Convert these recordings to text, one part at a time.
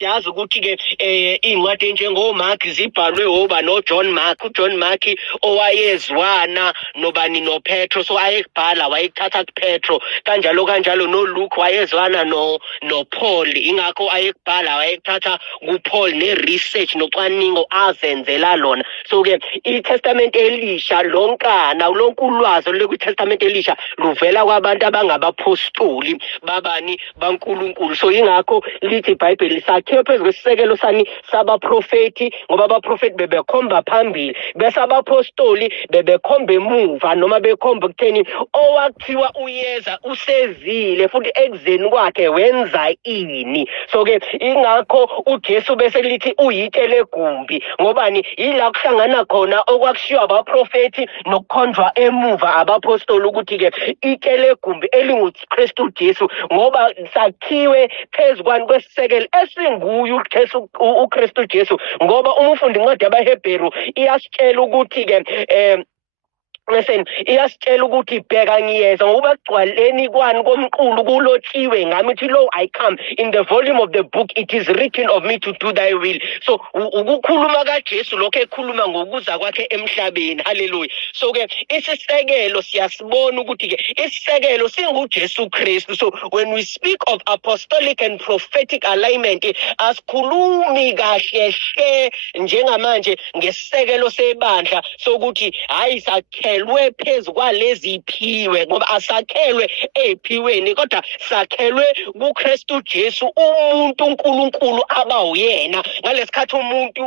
siyazi ukuthi ke incwadi enjengoMark zibhalwe oba noJohn Mark. uJohn Mark owayezwana nobani noPetro, so ayekubhala wayekuthatha kuPetro, kanjalo noLuke wayezwana noPaul, ingakho ayekubhala wayekuthatha kuPaul ne-research nocwaningo azenzela lona. So ke iTestament Elisha lonkana lonke ulwazi lweTestament Elisha luvela kwabantu abangabapostoli babani baNkulunkulu. So ingakho lithi iBhayibheli lisakhiwe phezu kwesisekelo sani sabaprofeti, ngoba abaprofeti bebekhomba phambili bese abapostoli bebekhomba emuva, noma bekhomba kutheni owakuthiwa uyeza usezile futhi ekuzeni kwakhe wenza ini. So ke ingakho uJesu bese lithi uyitshele gumbi, ngobani yila kuhlangana khona okwakushiwa abaprofeti nokukhonjwa emuva abapostoli, ukuthi ke itshele gumbi elinguKristu Jesu, ngoba sakhiwe phezu kwesisekelo esinguye uKristu Jesu. Ngoba uma ufunda incwadi yabaHebheru iyasitshela ukuthi ke listen, iyasitshela ukuthi bheka ngiyeza ngoba kugcwaleni kwani komqulu kulotshiwe ngami ukuthi lo I come in the volume of the book it is written of me to do thy will. So ukukhuluma kaJesu lokho ekhuluma ngokuza kwakhe emhlabeni. Hallelujah. So ke isisekelo siyasibona ukuthi ke isisekelo singuJesu Kristu. So when we speak of apostolic and prophetic alignment, asikhulumi kahle hle njengamanje ngesisekelo sebandla sokuthi hayi sakhe phezu kwalezi iphiwe, ngoba asakhelwe eziphiweni kodwa sakhelwe kuKristu Jesu, umuntu uNkulunkulu aba uyena. Ngalesikhathi umuntu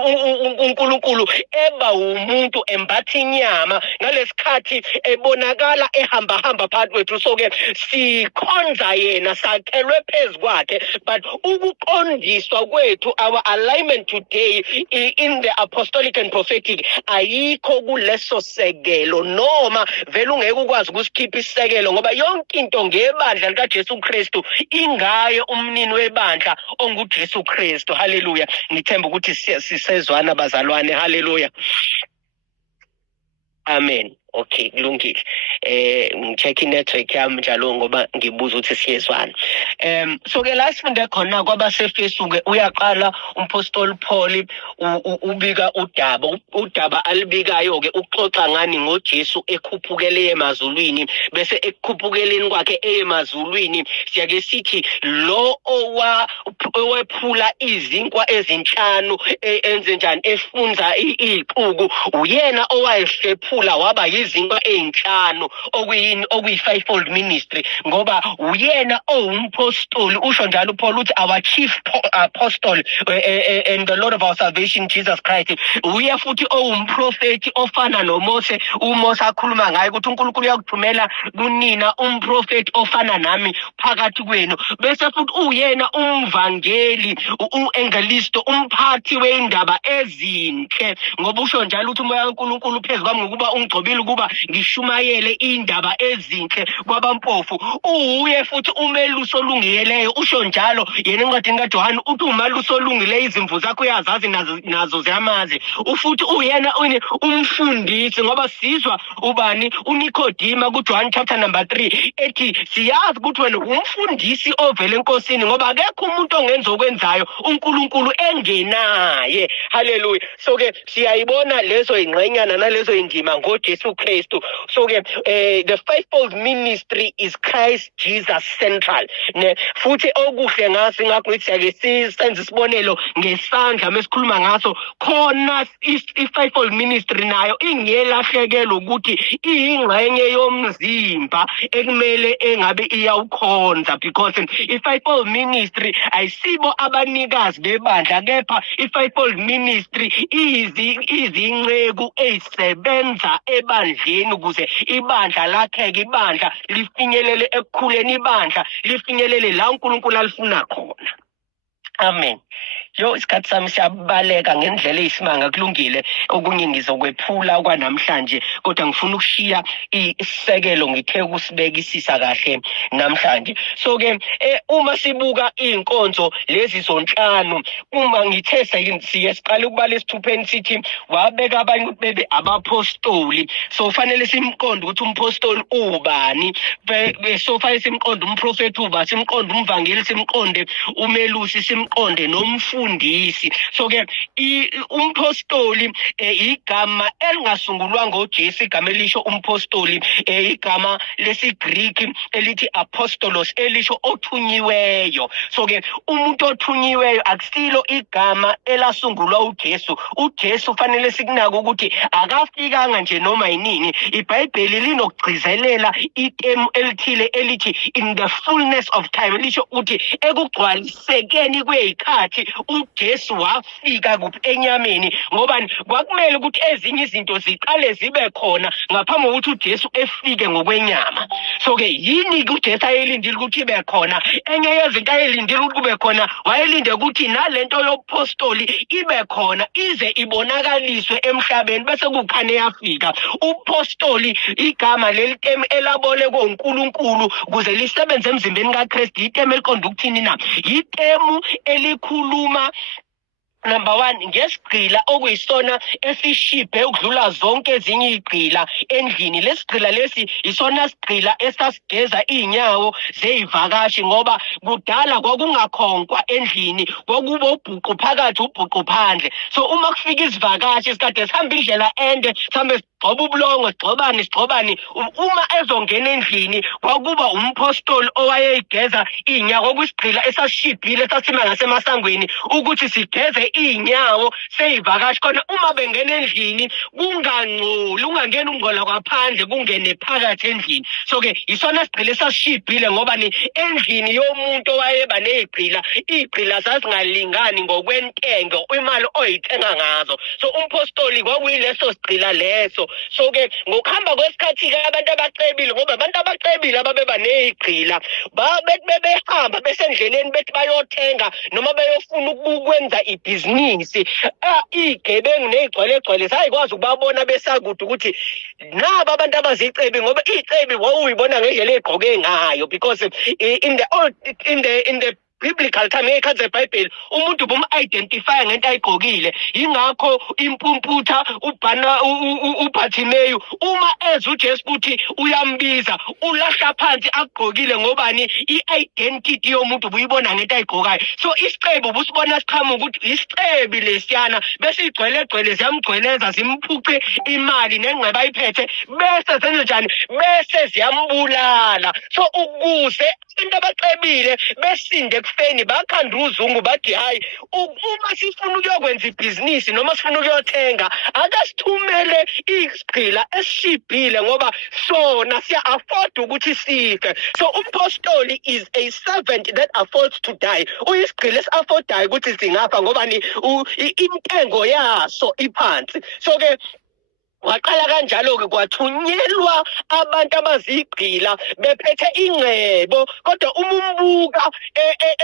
uNkulunkulu eba umuntu embatha inyama, ngalesikhathi ebonakala ehamba phakathi kwethu. So ke sikhonza yena, sakhelwe phezu kwakhe, but ukuqondiswa kwethu, our alignment today in the apostolic and prophetic ayikho kuleso sekelo, noma vele ungeke ukwazi ukusikhipha isisekelo, ngoba yonke into ngebandla likaJesu Kristu ingaye umnini webandla onguJesu Kristu. Haleluya. Ngithemba ukuthi sisezwana bazalwane. Haleluya. Amen. Okay, kulungile. Ngicheck network yami njalo ngoba ngibuza ukuthi siyezwana. So ke la sifunde khona kwabaseFesu ke uyaqala umpostoli Paul ubika udaba alibikayo ke uxoxa ngani ngoJesu ekhuphukele emazulwini, bese ekukhuphukeleni kwakhe emazulwini siyake sithi lo owephula izinkwa ezinhlanu enze njani efunza ixuku uyena owayehlephula waba izinkwa ezinhlanu okuyi-fivefold ministry, ngoba uyena owumpostoli. Usho njalo uPaul uthi our chief apostle and the Lord of our salvation Jesus Christ. Uye futhi owumprofeti ofana noMose. uMose akhuluma ngaye ukuthi uNkulunkulu uyakuthumela kunina umprofeti ofana nami phakathi kwenu. Bese futhi uyena umvangeli, uengelisto, umphathi weindaba ezinhle, ngoba usho njalo ukuthi umoya kaNkulunkulu phezu kwami ngokuba ungigcobile ukuba ngishumayele indaba ezinhle kwabampofu. Uye futhi umelusi olungiyeleyo. Usho njalo yena encwadini kaJohane uthi umalusi olungile izimvu zakho uyazazi nazo ziyamazi. Ufuthi uyena umfundisi, ngoba sizwa ubani uNikodima kuJohn chapter number 3 ethi siyazi ukuthi wena umfundisi ovela enkosini, ngoba akekho umuntu ongenza okwenzayo uNkulunkulu engenaye. Haleluya. So ke siyayibona lezo ingxenyana nalezo indima ngoJesu Kristu. So ke the fivefold ministry is Christ Jesus central. Futhi okuhle ngaso ngakho ngithi siyake sisenze isibonelo ngesandla mesikhuluma ngaso khona i-fivefold ministry nayo ingiyelahlekelwe ukuthi iyingxenye yomzimba ekumele engabe iyawukhonza, because i-fivefold ministry ayisibo abanikazi bebandla, kepha i-fivefold ministry izinceku ezisebenza ebandleni ukuze ibandla lakheke, ibandla lifinyelele ekukhuleni, ibandla lifinyelele la uNkulunkulu alifuna khona. Amen. Isikhathi sami siyabaleka ngendlela eyisimanga. Kulungile okunye ngizokwephula kwanamhlanje, kodwa ngifuna ukushiya isisekelo ngithe ukusibekisisa kahle namhlanje. So ke uma sibuka inkonzo lezi zonhlanu, uma ngithe siye siqala ukubala esithupheni sithi wabeka abanye ukuthi bebe abapostoli. So fanele simqonde ukuthi umpostoli ubani, so fanele simqonde umprofeti ubani, simqonde umvangeli, simqonde umelusi, simqonde nomfu umfundisi. So ke umpostoli igama elingasungulwa ngoJesu, igama elisho umpostoli igama lesiGreek elithi apostolos elisho othunyiweyo. So ke umuntu othunyiweyo akusilo igama elasungulwa uJesu. uJesu fanele sikunaka ukuthi akafikanga nje noma yinini. iBhayibheli linokugcizelela itemu elithile elithi in the fullness of time, lisho ukuthi ekugcwalisekeni kwezikhathi uJesu wafika kuphi enyameni. Ngobani? Kwakumele ukuthi ezinye izinto ziqale zibe khona ngaphambi kokuthi uJesu efike ngokwenyama. So ke yini uJesu ayelindile ukuthi ibe khona? Enye yezinto ayelindile ukuthi kube khona, wayelinde ukuthi nalento yobupostoli ibe khona ize ibonakaliswe emhlabeni bese kukhane yafika. Upostoli igama leli temu elabole koNkulunkulu ukuze lisebenze emzimbeni kaKristu. Itemu eliqonda ukuthini na? Itemu elikhuluma number 1 ngesigqila okuyisona esishibhe ukudlula zonke ezinye izigqila endlini. Lesigqila lesi isona sigqila esasigeza inyawo zeyivakashi, ngoba kudala kwakungakhonkwa endlini, kwakuba ubhuqu phakathi ubhuqu phandle. So uma kufika izivakashi isikade sihamba indlela ende, sihambe sigcoba ubulongo, sigxobani. Uma ezongena endlini kwakuba umpostoli owayeyigeza inyawo, kuyisigqila esashibhile esasima ngasemasangweni ukuthi sigeze inyawo seyivakashi khona uma bengena endlini kungangcoli, ungangena ungcola kwaphandle kungene phakathi endlini. So ke isona sigqila esashibhile ngoba ni endlini yomuntu owayeba nezigqila, izigqila zazingalingani ngokwentengo imali oyithenga ngazo. So umpostoli kwakuyileso sigqila leso. So ke ngokuhamba kwesikhathi ke abantu abacebile, ngoba abantu abacebile ababeba nezigqila behamba besendleleni bethi bayothenga noma beyofuna ukwenza ibhizinisi, igebengu nezigcwele sayikwazi ukubabona besakude ukuthi naba abantu abazicebi, ngoba icebi wawuyibona ngendlela egqoke ngayo, because in the biblical time ekhathi zeBhayibheli umuntu bum-identify ngento ayigqokile. Yingakho impumputha uBhathimeyu uma eza uJesu ukuthi uyambiza ulahla phansi agqokile, ngobani? I-identity yomuntu buyibona ngento ayigqokayo. So isicebi busibona siqhamuka ukuthi isicebi lesiyana bese igcwele ziyamgcweleza zimphuce imali nengceba ayiphethe bese zenze njani? Bese ziyambulala. So ukuze into abacebile besinde ekufeni bakhanda uzungu bathi hayi, uma sifuna ukuyokwenza ibhizinisi noma sifuna ukuyothenga akasithumele isigqila esishibhile ngoba sona siya afford ukuthi sife. So umpostoli is a servant that affords to die. Uyisigqila esi-affordayo ukuthi singafa ngoba ni intengo yaso iphansi. So ke waqala kanjalo-ke kwathunyelwa abantu abazigqila bephethe ingcebo, kodwa uma umbuka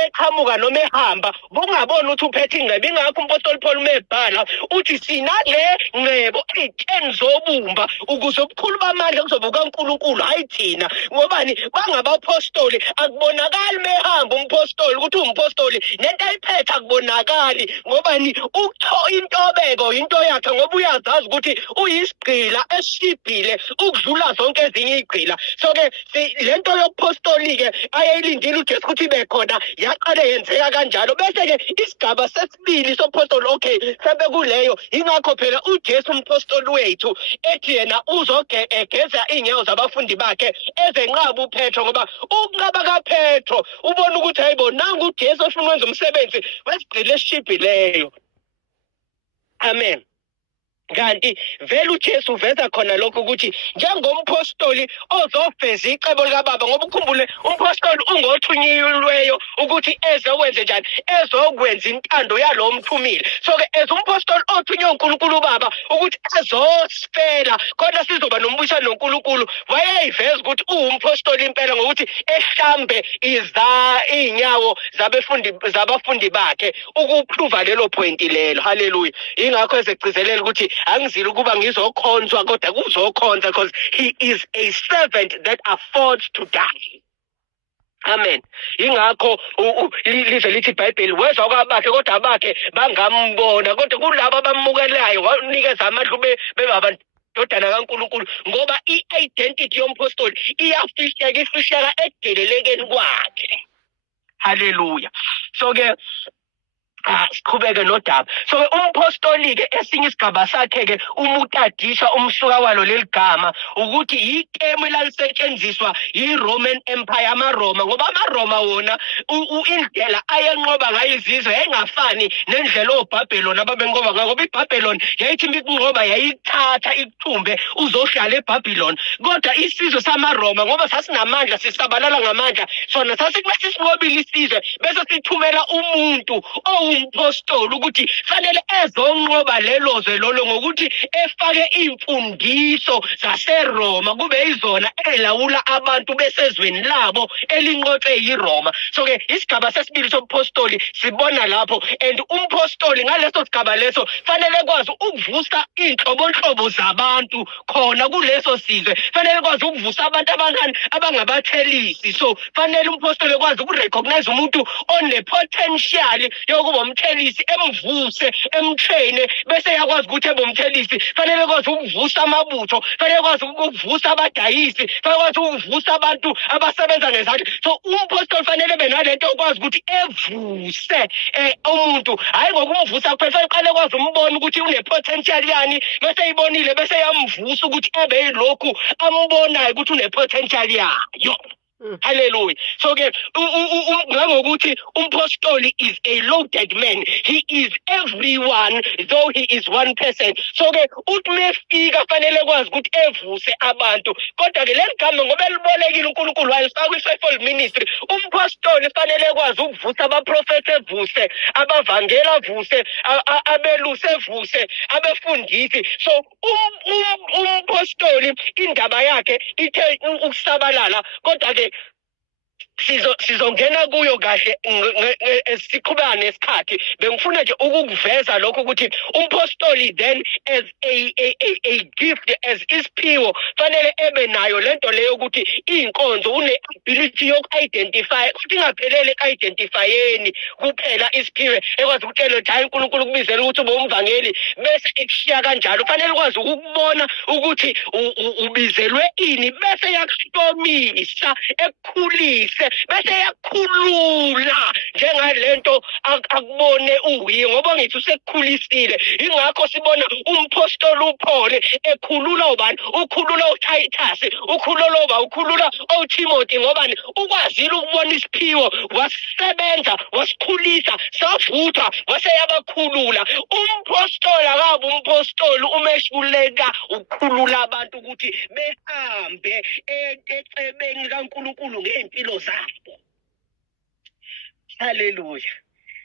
eqhamuka noma ehamba bungabona ukuthi uphethe ingcebo. Ingakho umpostoli Paul mebhala uthi sinale ngcebo iy'teni zobumba ukuze ubukhulu bamandla kuzoba kaNkulunkulu hayi thina. Ngobani? Bangabapostoli akubonakali mehamba umpostoli ukuthi umpostoli nento ayiphethe akubonakali. Ngobani? Intobeko into yakhe ngoba uyazazi ukuthi isigqila esishibhile ukudlula zonke ezinye izigqila. So ke lento yobupostoli-ke ayeyilindile uJesu ukuthi ibe khona yaqale yenzeka kanjalo. Bese ke isigaba sesibili sobupostoli, okay, mhlawumbe kuleyo ingakho phela uJesu umpostoli wethu ethi yena uzogeza iy'nyawo zabafundi bakhe ezenqaba uPetro, ngoba ukunqaba kaPetro ubona ukuthi hayibo nangu uJesu ofuna ukwenza umsebenzi wesigqila esishibhileyo. Amen. Kanti vele uJesu uveza khona lokho ukuthi njengompostoli ozofeza icebo likaBaba, ngoba ukhumbule umpostoli ungothunyiweyo ukuthi ezokwenze njani? Ezokwenza intando yalo mthumile. So ke umpostoli othunywe uNkulunkulu uBaba ukuthi ezosifela khona sizoba nombusano noNkulunkulu, wayeyiveza ukuthi uwumpostoli impela ngokuthi ehlambe iy'nyawo zabafundi bakhe ukuprova lelo point lelo. Haleluya. Ingakho ezegcizelela ukuthi angizile ukuba ngizokhonzwa kodwa kuzokhonza, because he is a servant that affords to die. Amen. Ingakho lize lithi iBhayibheli wezwa kwabakhe kodwa abakhe bangambona, kodwa kulabo abamukelayo wanikeza amandla bebabantodana kaNkulunkulu, ngoba i-identity yompostoli ifisheka ekudelelekeni kwakhe. Haleluya. So ke siqhubeke nodaba. So umpostoli ke esinye isigaba sakhe ke umutadisha umsuka walo leligama ukuthi ikemu elalisetshenziswa yiRoman Empire amaRoma ngoba amaRoma wona indlela ayenqoba ngayo izizwe engafani nendlela oBabylon ababenqoba ngayo ngoba iBabylon yayithi mikunqoba yayithatha ikuthumbe uzohlala eBabylon kodwa isizwe samaRoma ngoba sasinamandla sisabalala ngamandla sona sasikwesi sinqobile isizwe bese sithumela umuntu umpostoli ukuthi fanele ezonqoba lelo zwe lolo ngokuthi efake imfundiso zaseRoma kube izona elawula abantu besezweni labo elinqotshwe yiRoma. So ke isigaba sesibili sompostoli sibona lapho and umpostoli ngaleso sigaba leso fanele kwazi ukuvusa inhlobonhlobo zabantu khona kuleso sizwe fanele kwazi ukuvusa abantu abangabathelisi. So fanele umpostoli kwazi ukurecognize umuntu one potential yokuba umthelisi emvuse emtrain bese yakwazi ukuthi ebomthelisi fanele kwazi ukuvusa amabutho fanele kwazi ukuvusa abadayisi fanele kwazi ukuvusa abantu abasebenza ngezandla. So umpostoli fanele benalento okwazi ukuthi evuse umuntu hayi ngokumvusa kuphela fanele qale kwazi umbona ukuthi une potential yani bese ayibonile bese yamvusa ukuthi ebe yilokhu ambonayo ukuthi une potential yayo. Hallelujah. So ke ngokuthi umpostoli is a loaded man. He is everyone though he is one person. So ke uthi mefika fanele kwazi ukuthi evuse abantu. Kodwa ke leligama ngoba elibolekile uNkulunkulu wayifaka kwi-fivefold ministry. Umpostoli fanele kwazi ukuvusa abaprofeti evuse, abavangela avuse, abeluse evuse, abefundisi. So umpostoli indaba yakhe ithe ukusabalala kodwa ke sizongena kuyo kahle siqhubeka nesikhathi bengifuna nje ukukuveza lokho ukuthi umpostoli then as a gift as isiphiwo fanele ebe nayo lento leyo ukuthi inkonzo une ability yoku-identify ukuthi ingaphelele ku-identifyeni kuphela isiphiwe ekwazi ukutshela ukuthi hayi uNkulunkulu kubizela ukuthi ube umvangeli bese ekushiya kanjalo fanele ukwazi ukubona ukuthi ubizelwe ini bese yakuhlomisa ekukhulise bese yakhulula njengalento akubone uyi ngoba ngithi usekukhulisile ingakho sibona umpostoli uPaul ekhulula ubani ukhulula uTitus ukhulula uTimothy ngobani ukwazile ukubona isiphiwo wasisebenza wasikhulisa savuthwa wase yabakhulula. Umpostoli akabe umpostoli umeshuleka ukukhulula abantu ukuthi behambe ecebeni kaNkulunkulu ngempilo zabo. Hallelujah.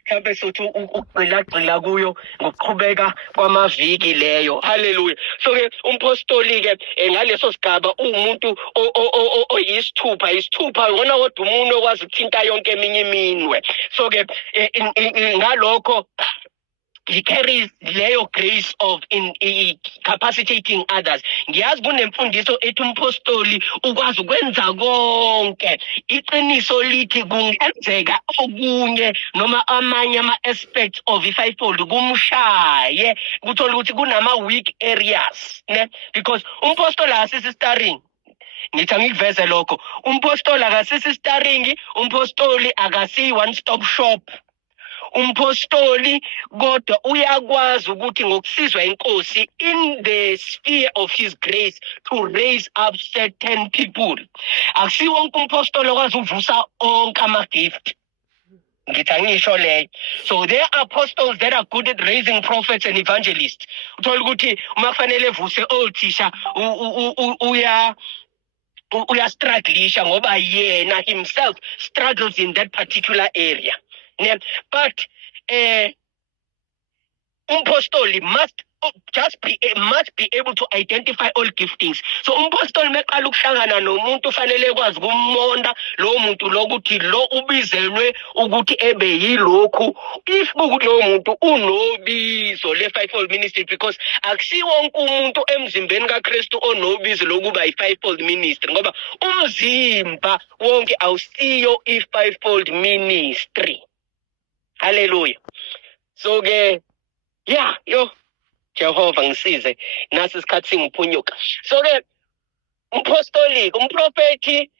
Mhlawumbe sothi ukugxila kuyo ngokuqhubeka kwamaviki leyo. Hallelujah. So ke umpostoli ke ngaleso sigaba umuntu oyisithupha ngona kodwa umuntu okwazi ukuthinta yonke eminye iminwe. So ke ngalokho he carries leyo grace of capacitating others. Ngiyazi kunemfundiso ethi umpostoli ukwazi ukwenza konke. Iqiniso lithi kungenzeka okunye noma amanye ama-aspects of i-fivefold kumshaye kuthola ukuthi kunama weak areas ne because umpostoli akasisi starring. Ngithi angikuveze lokho. Umpostoli akasisi starring, umpostoli akasi one stop shop. Umpostoli kodwa uyakwazi ukuthi ngokusizwa inkosi in the sphere of his grace to raise up certain people. Akusiwo wonke umpostoli okwazi ukuvusa onke ama-gift. Ngithi angisho leyo. So there are apostles that are good at raising prophets and evangelists. Uthola ukuthi uma kufanele evuse othisha uyastrugglisha ngoba yena himself struggles in that particular area. But umpostoli must be able to identify all giftings. So umpostoli meqala ukuhlangana nomuntu fanele kwazi ukumonda lo muntu lokuthi lo ubizelwe ukuthi ebe yilokhu if ukuthi lo muntu unobizo le-fivefold ministry because akusiwo wonke umuntu emzimbeni kaKristu onobizo lokuba yi-fivefold ministry ngoba umzimba wonke awusiyo i-fivefold ministry. Hallelujah. So ke Jehova ngisize nasi isikhathi singiphunyuka. So ke Apostolic umprofeti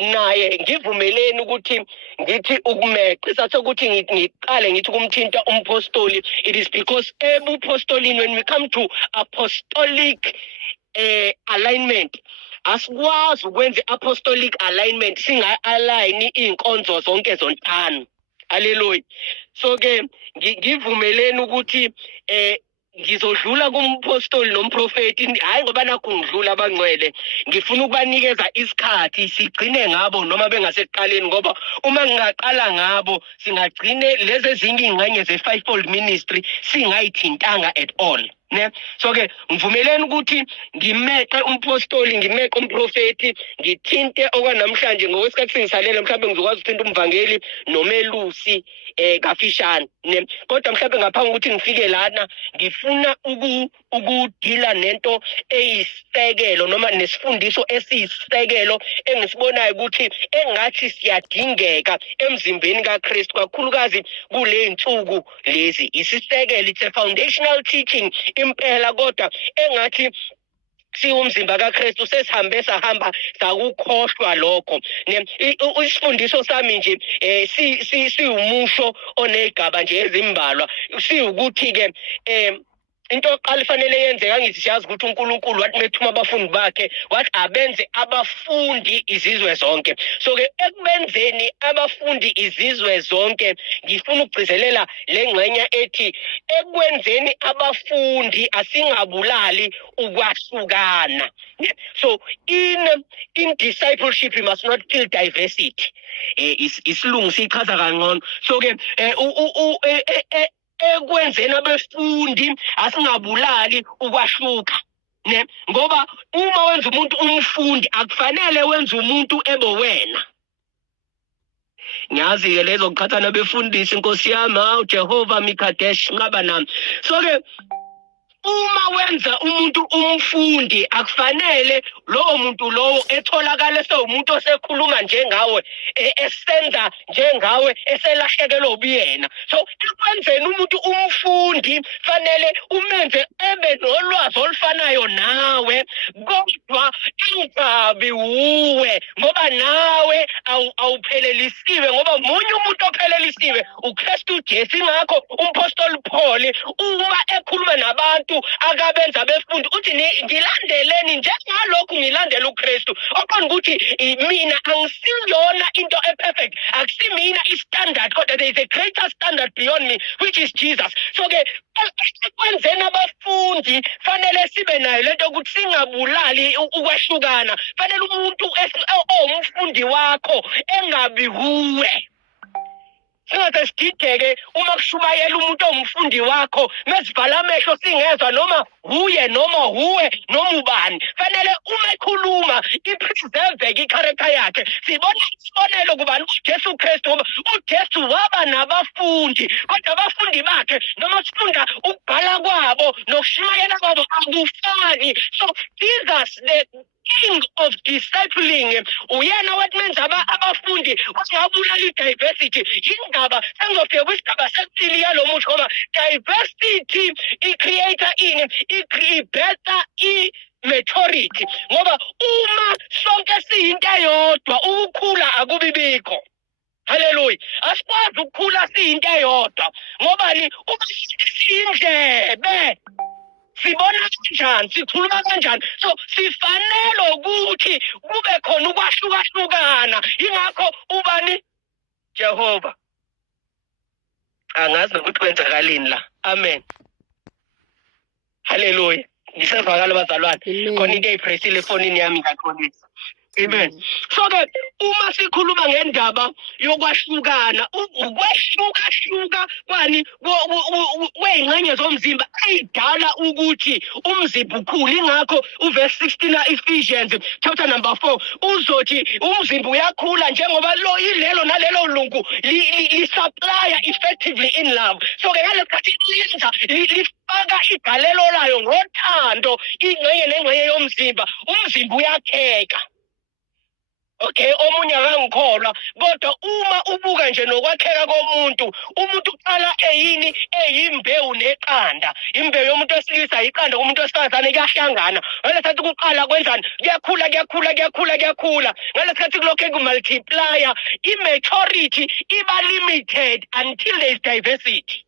naye ngivumeleni ukuthi ngithi ukumeqa isathu ukuthi ngiqale ngithi kumthinta umpostoli. It is because ebupostolini, when we come to apostolic alignment, asikwazi ukwenza apostolic alignment singa-align iy'nkonzo zonke zonhlanu. Haleluya. So ke ngivumeleni ukuthi ngizodlula kumpostoli nomprofeti, hayi ngoba nakho ngidlula abangcwele, ngifuna ukubanikeza isikhathi sigcine ngabo noma bengasekuqaleni, ngoba uma ngingaqala ngabo singagcine lezi ezinye iy'ngxenye ze-fivefold ministry singayithintanga at all. Ne? So ke ngivumeleni ukuthi ngimeqe umpostoli, ngimeqe umprofeti, ngithinte okwanamhlanje ngokwesikhathi singisalele mhlawumbe ngizokwazi ukuthinta umvangeli nomelusi kafishane. Ne? Kodwa mhlawumbe ngaphambi ukuthi ngifike lana ngifuna ukudila nento eyisisekelo noma nesifundiso esiyisisekelo engisibonayo ukuthi engathi siyadingeka emzimbeni kaKristu, kakhulukazi kule nsuku lezi. Isisekelo, it's a foundational teaching impela, kodwa engathi siwumzimba kaKristu sesihambe sahamba sakukhohlwa lokho. Isifundiso sami nje siwumusho onegaba nje ezimbalwa, siwukuthi ke into yokuqala ifanele yenzeka, ngithi siyazi ukuthi uNkulunkulu wathi methuma abafundi bakhe wathi abenze abafundi izizwe zonke. So ke ekubenzeni abafundi izizwe zonke ngifuna ukugcizelela le ngxenye ethi ekwenzeni abafundi asingabulali ukwahlukana. So in discipleship you must not kill diversity. Isilungu sichaza kangcono. So ke ekwenzeni abafundi asingabulali ukwahluka. Ne? Ngoba uma wenza umuntu umfundi akufanele wenza umuntu ebowena. Ngiyazi ke lezo kuqhathana befundisa inkosi yami uJehova Mikadesh ngaba nami. So ke uma wenza umuntu umfundi akufanele lowo muntu lowo etholakala sewumuntu osekhuluma njengawe, esenza njengawe, eselahlekelwe ubuyena. So ekwenzeni umuntu umfundi fanele umenze ebe nolwazi olufanayo nawe, kodwa ingabi uwe, ngoba nawe awuphelelisiwe, ngoba munye umuntu ophelelisiwe uKristu Jesu. Ingakho umpostoli Paul uma ekhuluma nabantu akabenza befundi uthi ngilandeleni njengalokhu ngilandela uKristu. Oqonda ukuthi mina angisiyona into eperfect, akusimina istandard, kodwa there is a greater standard beyond me which is Jesus. So ke ekwenzeni abafundi fanele sibe nayo lento ukuthi singabulali ukwahlukana. Fanele umuntu owumfundi wakho engabi uwe. Singaze sigideke uma kushumayela umuntu owumfundi wakho mesivala amehlo singezwa noma huye noma huwe noma ubani. Fanele uma ekhuluma ipreserve i-character yakhe. Sibona isibonelo kubani? uJesu Kristu, ngoba uJesu waba nabafundi, kodwa abafundi bakhe noma sifunda ukubhala kwabo nokushumayela kwabo akufani. So Jesus, the king of discipling, uyena wathi menza abafundi wangabulala i-diversity. Indaba sengizofika kwisigaba sesibili yalo musho, ngoba diversity i-creator ini i-better i-maturity, ngoba uma sonke siyinto eyodwa ukukhula akubibikho. Haleluya. Asikwazi ukukhula siyinto eyodwa ngoba uma siyindlebe sibona kanjani, sikhuluma kanjani. So sifanele ukuthi kube khona ukwahlukahlukana. Ingakho ubani? Jehova. Angazi ukuthi kwenzakalini la. Amen. Haleluya. Ngisevakala bazalwane. Khona into eyipressile efonini yami ngaxolisa. Amen. So ke uma sikhuluma ngendaba yokwahlukana, ukwahluka kwani kweyingxenye zomzimba ayidala ukuthi umzimba ukhule. Ingakho uverse 16 Ephesians chapter number 4 uzothi umzimba uyakhula njengoba ilelo nalelo lungu li-supply effectively in love. So ke ngalesikhathi liyenza lifaka igalelo layo ngothando ingxenye nengxenye yomzimba, umzimba uyakheka. Okay, omunye akangikholwa kodwa uma ubuka nje nokwakheka komuntu, umuntu uqala eyimbewu neqanda. Imbewu yomuntu wesilisa iqanda kumuntu wesifazane kuyahlangana. Ngalesikhathi kuqala kwenzani? Kuyakhula. Ngalesikhathi kulokho kumultiplier, i-maturity iba limited until there is diversity.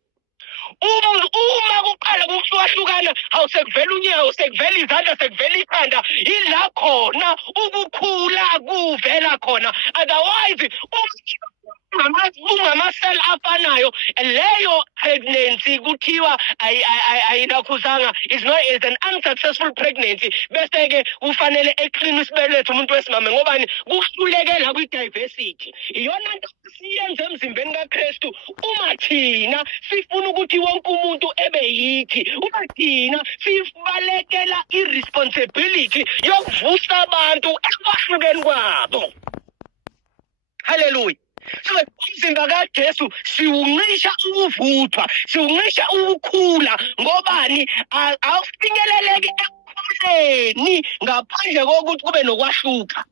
Uma kuqala kuhlukahlukana awusekuvela unyawo, sekuvela izandla, sekuvela ikhanda, ila khona ukukhula kuvela khona. Otherwise ungama-cell afanayo, leyo pregnancy kuthiwa ayinakhuzanga, is an unsuccessful pregnancy. Bese-ke kufanele ekline isibeletho umuntu wesimame. Ngobani? Kuhlulekela kwi-diversity. Iyona nto siyenze emzimbeni kaKristu. Uma thina sifuna ukuthi wonke umuntu ebe yithi, uma thina sibalekela i-responsibility yokuvusa abantu ekwahlukeni kwabo. Hallelujah. So umzimba kaJesu siwuncisha ukuvuthwa, siwuncisha ukukhula. Ngobani? Awufinyeleleki ekukhuleni ngaphandle kokuthi kube nokwahluka.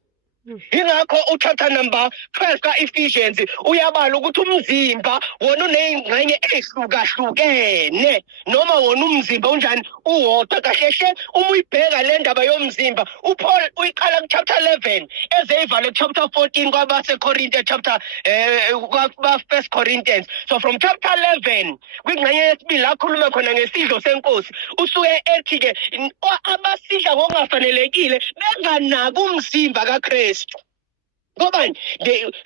Ingakho uchapter number 12 ka-Ephesians uyabala ukuthi umzimba wona uneyingxenye ehlukahlukene, noma wona umzimba unjani uwodwa. Kahle uma uyibheka le ndaba yomzimba, uPaul uyiqala ku-chapter 11 ezeyivale chapter 14 kwabaseKorinte chapter 1 Corinthians. So from chapter 11 kwingxenye yesibili la khuluma khona ngesidlo senkosi, usuke ethi-ke abasidla ngokungafanelekile benganaki umzimba kaKristu. Ngobani?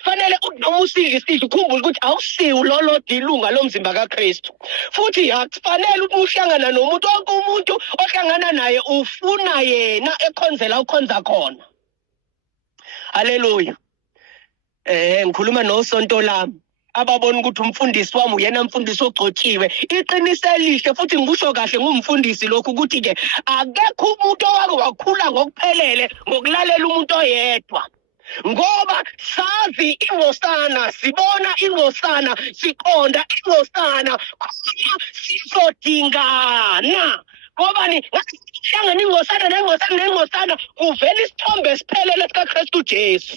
Fanele noma usidla isidlo ukhumbule ukuthi awusiwo lolo dilunga lomzimba kaKristu. Futhi akufanele ukuthi uhlangana nomuntu, wonke umuntu ohlangana naye ufuna yena ekhonzela ukhonza khona. Haleluya. Ngikhuluma nosonto lami ababona ukuthi umfundisi wami uyena mfundisi ogcotshiwe. Iqiniso elihle futhi ngisho kahle ngumfundisi lokhu ukuthi-ke akekho umuntu owake wakhula ngokuphelele ngokulalela umuntu oyedwa. Ngoba sazi ingosana, sibona ingosana, siqonda ingosana, sizodingana. Ngobani? Hlangana ingosana kuvela isithombe esiphelele sikaKristu Jesu.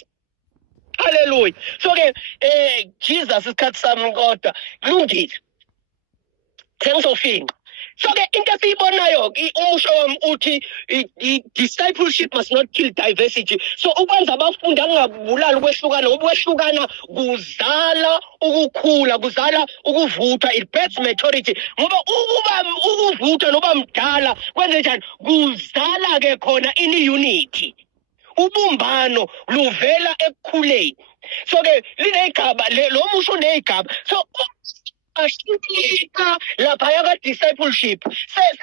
Hallelujah. So-ke Jesus isikhathi sami kodwa kulungile. Sengizofika. So-ke into esiyibonayo umusho wami uthi discipleship must not kill diversity. So ukwenza abafundi angabulali ukwehlukana, ngoba ukwehlukana kuzala ukukhula, kuzala ukuvuthwa, it births maturity. Ngoba ukuvuthwa noba mdala kwenze njani? Kuzala-ke khona ini-unity. Ubumbano luvela ekukhuleni. So-ke linegaba lo musho unegaba. So ahlulika lapha ka-discipleship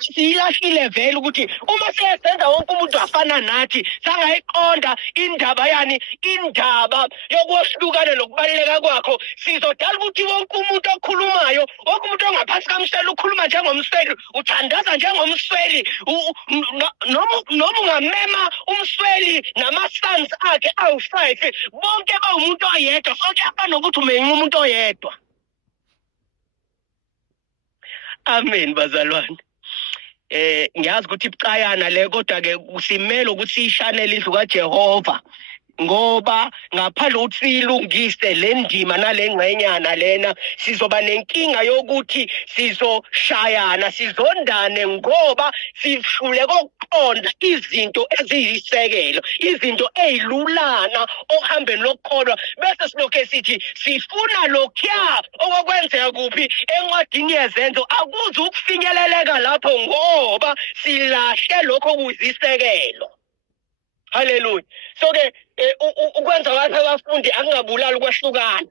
siyilahlile vele ukuthi uma sesenza wonke umuntu afana nathi, sangayiqonda indaba yani, indaba yokwehlukana nokubaluleka kwakho. Sizodala ukuthi wonke umuntu okhulumayo, wonke umuntu ongaphansi kamsweli ukhuluma njengomsweli, uthandaza njengomsweli, noma ungamema umsweli nama-sons akhe awu-5 bonke bawumuntu oyedwa. Sonke afana nokuthi umenye umuntu oyedwa. Amen bazalwane. Ngiyazi ukuthi ibucayana le, kodwa-ke simele ukuthi siyishanele indlu kaJehova. Ngoba ngaphandle ukuthi siyilungise le ndima nale ngxenyana lena, sizoba nenkinga yokuthi sizoshayana, sizondane, ngoba sihluleke ukuqonda izinto eziyisekelo, izinto ezilulana ohambeni lokukholwa. Bese silokhe sithi sifuna lokhuya okwenza kuphi encwadini yezenzo, akuze ukufinyeleleka lapho ngoba silahle lokho okuyisekelo. Hallelujah. So-ke ukwenza kahle abafundi akungabulali ukwehlukana.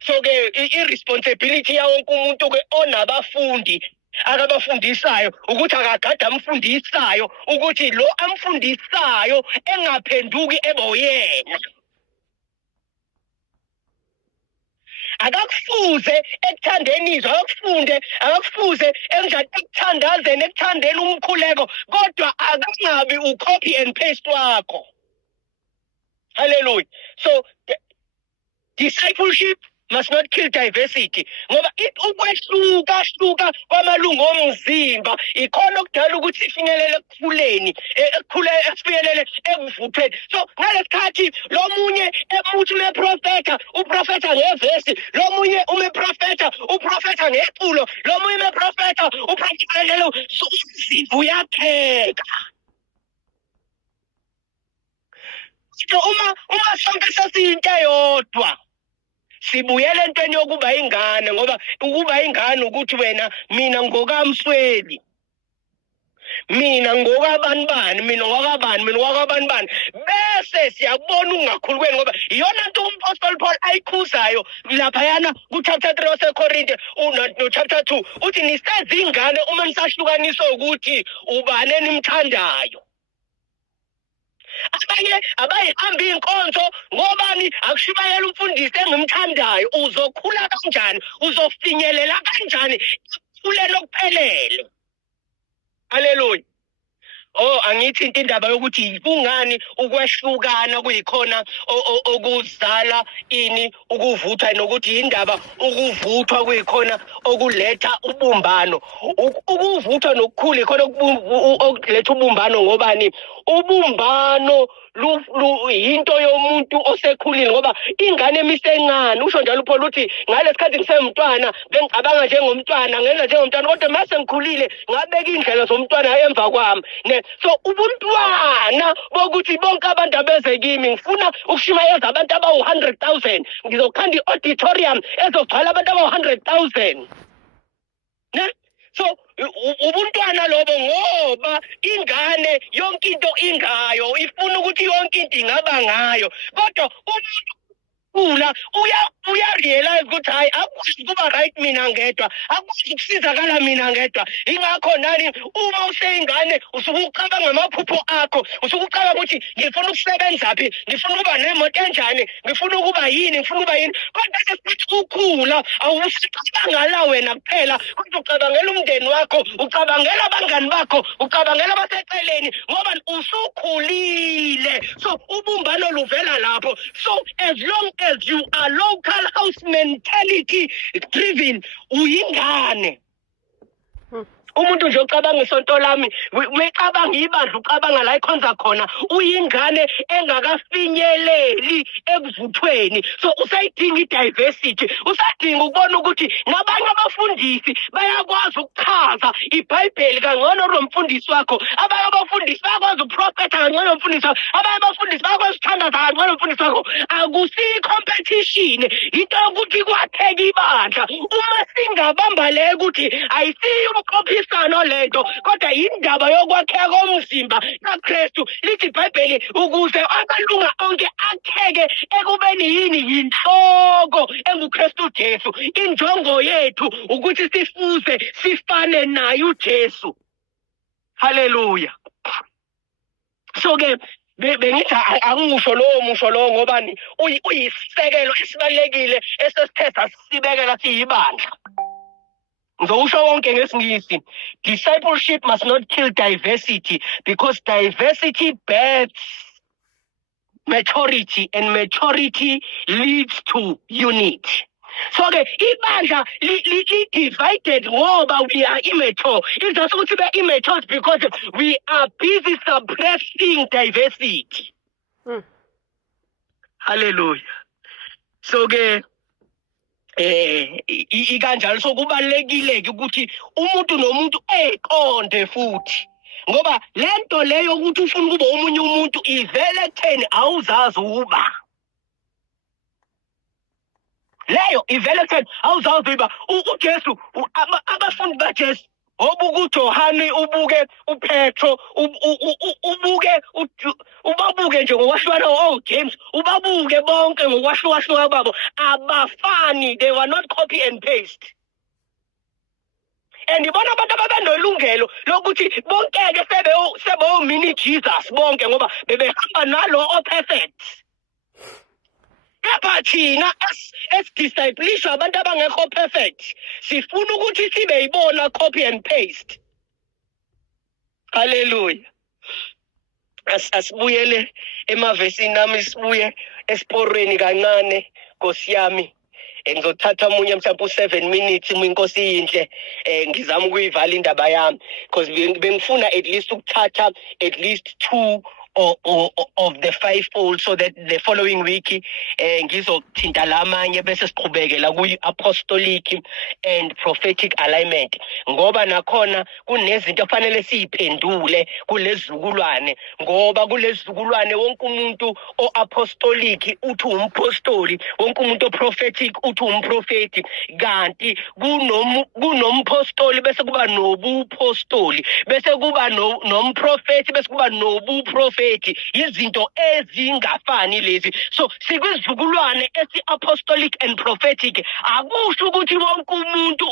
So-ke i-responsibility yawonke umuntu-ke onabafundi akabafundisayo ukuthi akagade amfundisayo ukuthi lo amfundisayo engaphenduki eboyena. Akakufuze ekuthandeni izwe, akakufuze enjani ekuthandazeni, ekuthandeni umkhuleko, kodwa akangabi ucopy and paste wakho. Hallelujah. So discipleship must not kill diversity. Ngoba ukwehluka kwamalungu omzimba ikhona okudala ukuthi ifinyelele ekukhuleni, esifinyelele ekuvuthweni. So ngalesikhathi lo munye emuthi umeprofeta, uprofeta ngevesi, lo munye umeprofeta, uprofeta ngeculo, lo munye umeprofeta, uprofeta ngelo, so umzimba uyapheka. So uma sonke sasiyinto eyodwa sibuyele entweni yokuba ingane, ngoba ukuba ingane ukuthi wena mina ngokamsweli, mina ngokabanibani, mina ngokwabani, mina ngokwabani, bese siyabona ungakhulukweni, ngoba iyona nto umpostoli Paul ayikhuzayo laphayana ku-chapter 3 waseKorinte no chapter 2 uthi nisezingane uma nisahlukaniswa ukuthi ubani enimthandayo. Abanye abayihamba inkonzo ngobani akushubayela umfundisi engimthandayo, uzokhula kanjani, uzofinyelela kanjani kule lokuphelele. Haleluya. Oh, angithi into indaba yokuthi kungani ukwehlukana kuyikhona okuzala ini ukuvuthwa, nokuthi indaba ukuvuthwa kuyikhona okuletha ubumbano. Ukuvuthwa nokukhula ikhona okuletha ubumbano. Ngobani? Ubumbano yinto yomuntu osekhulile, ngoba ingane emisencane usho njalo uPaul uthi ngalesikhathi ngisemntwana bengicabanga njengomntwana, ngenza njengomntwana, kodwa mase ngikhulile ngabeka indlela zomntwana emva kwami. So ubuntwana bokuthi bonke abantu abeze kimi ngifuna ukushimayeza abantu abawu-100,000, ngizokhanda i-auditorium ezogcwala abantu abawu-100,000. So ubuntwana lobo, ngoba ingane yonke into ingayo, ifuna ukuthi yonke into ingaba ngayo, kodwa umuntu uya-realize ukuthi hayi akwazi ukuba right mina ngedwa, akwazi ukusizakala mina ngedwa. Ingakho nani uma useyingane usuke ucabanga ngamaphupho akho, usuke ucabanga ukuthi ngifuna ukusebenza phi, ngifuna ukuba nemoto enjani, ngifuna ukuba yini, ngifuna ukuba yini. Kodwa ngesikhathi ukhula awusicabangela wena kuphela, kodwa ucabangela umndeni wakho, ucabangela abangani bakho, ucabangela abaseceleni, ngoba usukhulile. So ubumbano luvela lapho. So as long as you are local house mentality driven, uyingane. Umuntu nje ucabanga isonto lami, uyicabanga ibandla, ucabanga la ikhonza khona, uyingane engakafinyeleli ekuvuthweni. So usayidinga i-diversity, usadinga ukubona ukuthi nabanye abafundisi bayakwazi ukuchaza iBhayibheli kangcono nomfundisi wakho, abanye abafundisi bayakwazi ukuprofetha kangcono nomfundisi wakho, abanye abafundisi bayakwazi ukuthandaza kangcono nomfundisi wakho. Akusiyi competition, into yokuthi kwakheka ibandla. Uma singabambaleka ukuthi ayisiyi umqophisi lento, kodwa indaba yokwakheka komzimba kaKristu. Lithi iBhayibheli ukuze amalunga onke akheke ekubeni yini, yinhloko enguKristu Jesu. Injongo yethu ukuthi sifuze sifane naye uJesu. Haleluya. So ke bengithi angisho lowo musho lowo ngobani uyisekelo esibalekile esesithe sasibekela siyibandla. Ngizosho wonke ngesingisi. Discipleship must not kill diversity, because diversity births maturity, and maturity leads to unity. So ke ibandla li-divided ngoba we are immature. It's just ukuthi be immature because we are busy suppressing diversity. Hallelujah. So ke ikanjalo, so kubalekile ukuthi umuntu nomuntu eqonde futhi, ngoba lento leyo ukuthi ufuna ukuba omunye umuntu ivele ekutheni awuzazi uba leyo ivele ekutheni awuzazi uba uJesu, abafundi baJesu, obuke uJohane, ubuke uPetro, ubabuke nje ngokwahlukana, James, ubabuke bonke ngokwahluka babo, abafani. They were not copy and paste. And ibona abantu ababenolungelo lokuthi bonke-ke sebe mini Jesus bonke, ngoba bebehamba nalo o-perfect. Kepha thina esidisciplishwa abantu abangekho perfect, sifuna ukuthi sibe yibona copy and paste. Hallelujah. Asibuyele emavesini nami, sibuye esiporweni kancane, Nkosi yami. ngizothatha munye mhlawumbe u7 minutes inkosi inhle ngizama ukuyivala indaba yami because bengifuna at least ukuthatha at least 2 of the 5-fold so that the following week ngizothinta lamanye bese siqhubekela kuyi-apostolic and prophetic alignment ngoba nakhona kunezinto kufanele siyiphendule kulezizukulwane ngoba kulezizukulwane wonke umuntu o-apostolic uthi umpostoli wonke umuntu o-prophetic uthi umprofeti kanti kunompostoli bese kuba nobupostoli bese kuba nomprofeti bese kuba nobuprofeti izinto ezingafani lezi so sikwizizukulwane esi-apostolic and prophetic akusho ukuthi wonke umuntu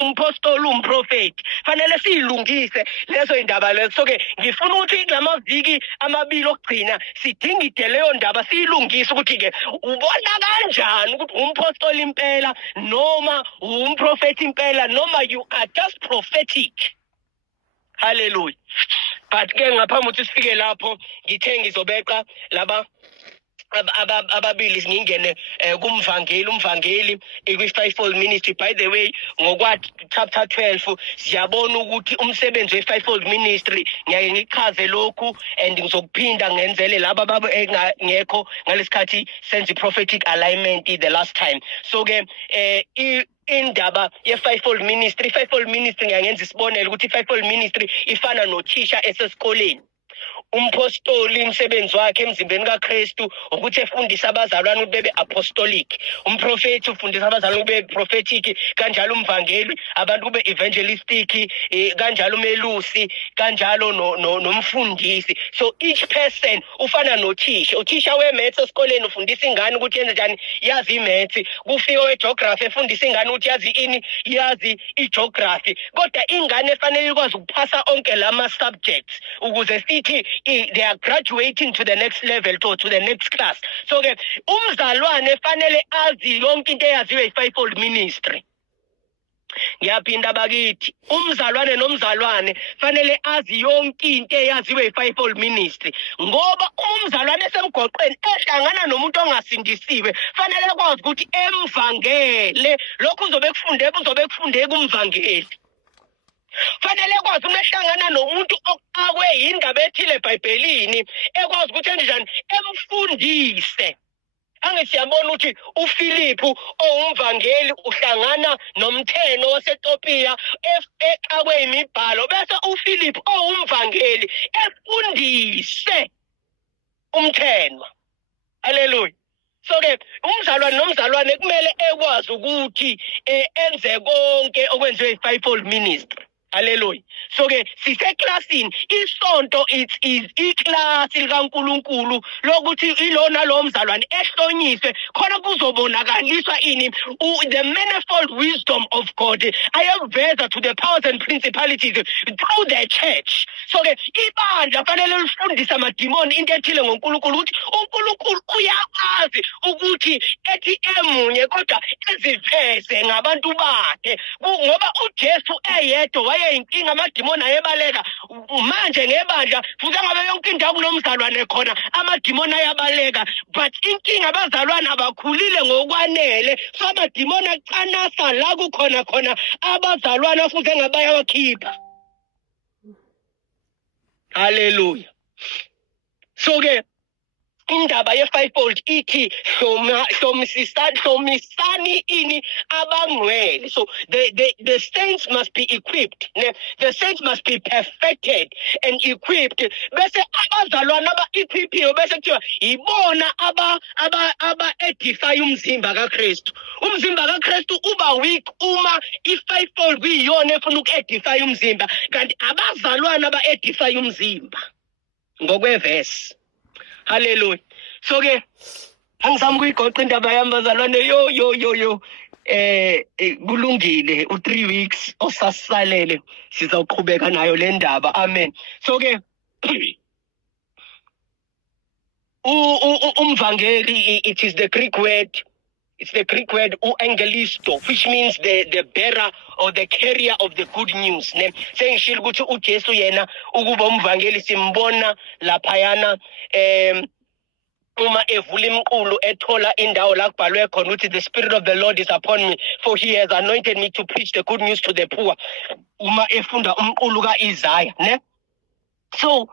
umpostoli umprofeti fanele siyilungise lezo indaba lezo so-ke ngifuna ukuthi kulamaviki amabili okugcina sidingide leyo ndaba siyilungise ukuthi-ke ubona kanjani ukuthi umpostoli impela noma umprofeti impela noma you are just prophetic. Hallelujah. But ke ngaphambi ukuthi sifike lapho ngithe ngizobeqa laba ababili ngingene umvangeli kwi-5-fold ministry. By the way ngokwathi chapter 12 siyabona ukuthi umsebenzi we-5-fold ministry ngiyake ngichaze lokhu and ngizokuphinda ngenzele laba ngekho ngalesikhathi senze prophetic alignment the last time. So ke indaba ye-5-fold ministry ngiyangenza isibonelo ukuthi i-5-fold ministry ifana nothisha esesikoleni. Umpostoli umsebenzi wakhe emzimbeni kaKristu ukuthi efundisa abazalwane ukuthi bebe apostolic. Umprofeti ufundisa abazalwane ukuthi bebe prophetic, kanjalo umvangeli abantu kube evangelistic, kanjalo umelusi, kanjalo nomfundisi. So each person ufana nothisha. Uthisha weMaths esikoleni ufundisa ingane ukuthi yenze njani yazi iMaths. Kufika weGeography efundisa ingane ukuthi yazi iGeography. Kodwa ingane efanele ikwazi ukuphasa onke lama subjects ukuze sithi they are graduating to the next level to the next class. So ke umzalwane fanele azi yonke into eyaziwe yi-5-fold ministry. Ngiyaphinda bakithi umzalwane nomzalwane fanele azi yonke into eyaziwe yi-5-fold ministry ngoba umzalwane esemgoqweni ehlangana nomuntu ongasindisiwe fanele kwazi ukuthi emvangele lokhu uzobe kufunde kumvangeli. Fanele kwazi umehlangana nomuntu okakwe indaba ethile eBhayibhelini ekwazi ukuthi enjani emfundise. Angithi siyabona ukuthi uFiliphu owumvangeli uhlangana nomtheno waseTopiya ekakwe imibhalo bese uFiliphu owumvangeli efundise umthenwa. Hallelujah. So ke umzalwane nomzalwane kumele ekwazi ukuthi enze konke okwenziwe yi-5-fold ministry. Hallelujah. So ke siseklasini isonto is iklasi likaNkulunkulu lokuthi ilona lo mzalwane ehlonyiswe khona kuzobonakaliswa ini the manifold wisdom of God ayaveza to the powers and principalities through the church. So ke ibandla fanele lifundise amadimoni into ethile ngoNkulunkulu ukuthi uNkulunkulu uyazi ukuthi ethi emunye kodwa eziveze ngabantu bakhe ngoba uJesu eyedwa inkinga amadimoni ayebaleka manje ngebandla futhi ngabe yonke indawo kunomzalwane khona amadimoni ayabaleka but inkinga abazalwane abakhulile ngokwanele so amadimoni acanasa la kukhona abazalwane futhi ngabaya wakhipha. Hallelujah. So ke indaba ye-5-fold ithi hlomisani ini abangcwele. So the saints must be equipped. The saints must be perfected and equipped. Bese abazalwane aba-equipiwe bese kuthiwa ibona aba-edify umzimba kaKristu. Umzimba kaKristu uba weak uma i-5-fold kuyiyona efuna uku-edify umzimba kanti abazalwane aba-edify umzimba ngokwevesi. Hallelujah. So ke angizama ukuyigoqa indaba yami bazalwane yo kulungile u3 weeks osasisalele sizawuqhubeka nayo le ndaba. Amen. So ke umvangeli it is the Greek word. It's the Greek word evangelisto, which means the bearer or the carrier of the good news. Sengishilo ukuthi uJesu yena ukuba umvangeli simbona laphayana uma evula imqulu ethola indawo la kubhalwe khona ukuthi the spirit of the Lord is upon me for he has anointed me to preach the good news to the poor, uma efunda umqulu kaIsaiah ne. So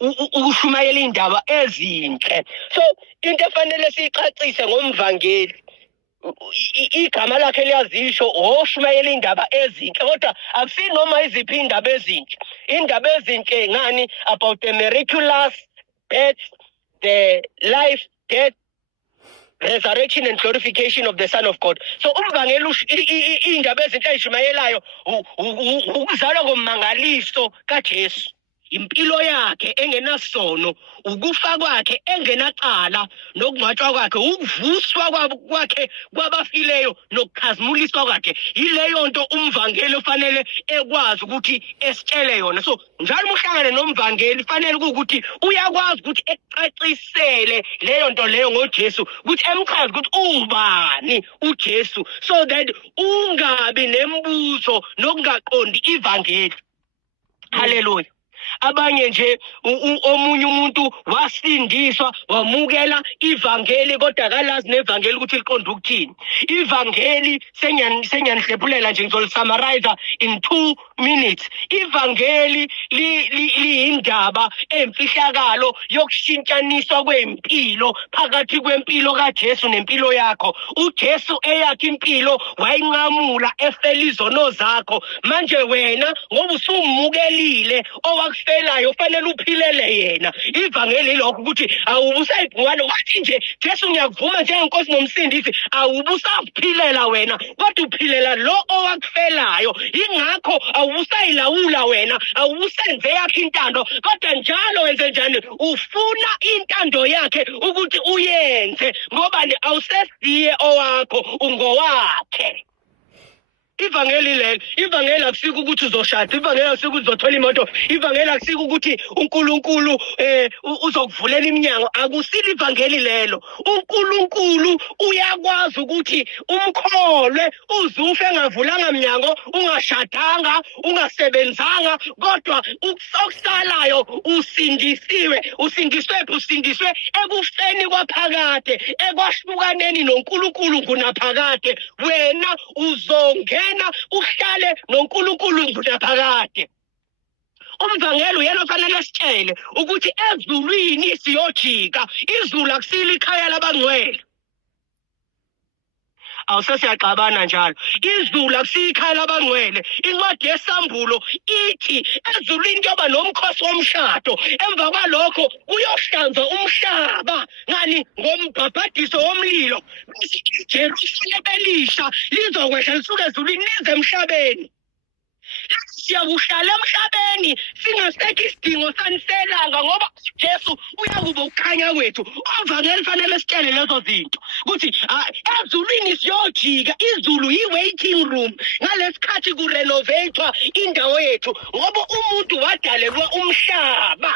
ukushumayela indaba ezinhle. So into efanele siyicacise ngomvangeli igama lakhe liyazisho oshumayela indaba ezinhle, kodwa akusinoma iziphi indaba ezinhle. Indaba ezinhle ngani? About the miraculous birth, the life, death, resurrection and glorification of the Son of God. So umvangeli indaba ezinhle ayishumayelayo ukuzalwa komangaliso kaJesu, impilo yakhe engenasono, ukufa kwakhe engenacala, nokungcwatshwa kwakhe, ukuvuswa kwakhe kwabafileyo, nokukhazimuliswa kwakhe. Yileyo nto umvangeli ufanele ekwazi ukuthi esitshele yona. So njalo uhlangane nomvangeli fanele ukuthi uyakwazi ukuthi ecacisele leyo nto leyo ngoJesu, ukuthi emchaze ukuthi ubani uJesu, so that ungabi nembuzo nokungaqondi ivangeli. Hallelujah. Abanye nje omunye umuntu wasindiswa wamukela ivangeli kodwa akalazi nevangeli ukuthi liqonda ukuthini. Ivangeli sengiyanihlephulela nje ngizolisummarize in 2 minutes. Ivangeli liyindaba emfihlakalo yokushintshaniswa kwempilo phakathi kwempilo kaJesu nempilo yakho. uJesu eyakhe impilo wayinqamula efela izono zakho. Manje wena ngoba usumukelile owakufelayo fanele uphilele yena. Ivangeli lokho ukuthi awubusayibhungane wathi nje Jesu ngiyakuvuma njengenkosi nomsindisi, awubusaphilela wena kodwa uphilela lo owakufelayo. Ingakho awubusayilawula wena, awubusenze yakhe intando, kodwa njalo wenze njani? Ufuna intando yakhe ukuthi uyenze, ngoba awusesiye owakho, ungowakhe. Ivangeli lelo, ivangeli akusiko ukuthi uzoshada, ivangeli akusiko ukuthi uzothola imoto, ivangeli akusiko ukuthi uNkulunkulu uzokuvulela iminyango. Akusilo ivangeli lelo. uNkulunkulu uyakwazi ukuthi umkholwe uzufe engavulanga minyango, ungashadanga, ungasebenzanga, kodwa okusalayo usindisiwe. Usindiswe ekufeni kwaphakade, ekwahlukaneni noNkulunkulu ngunaphakade. Wena uzongena uhlale noNkulunkulu ngunaphakade. Umvangeli uyena ofanele sitshele ukuthi ezulwini siyojika. Izulu akusilo ikhaya labangcwele. Awusesiyaxabana njalo. Izulu akusiyo ikhaya labangcwele. Incwadi yesambulo ithi ezulwini kuyoba nomkhosi womshado. Emva kwalokho uyohlanza umhlaba ngani ngombhabhadiso womlilo. Jerusalem elisha lizokwehla lisuke ezulwini lize emhlabeni. Siyakuhlala emhlabeni singasekho isidingo saniselanga, ngoba Jesu uyakuba ukukhanya kwethu. Umvangeli fanele sitshele lezo zinto ukuthi ezulwini siyojika. Izulu yi-waiting room ngalesikhathi kurenovatwa indawo yethu, ngoba umuntu wadalelwa umhlaba.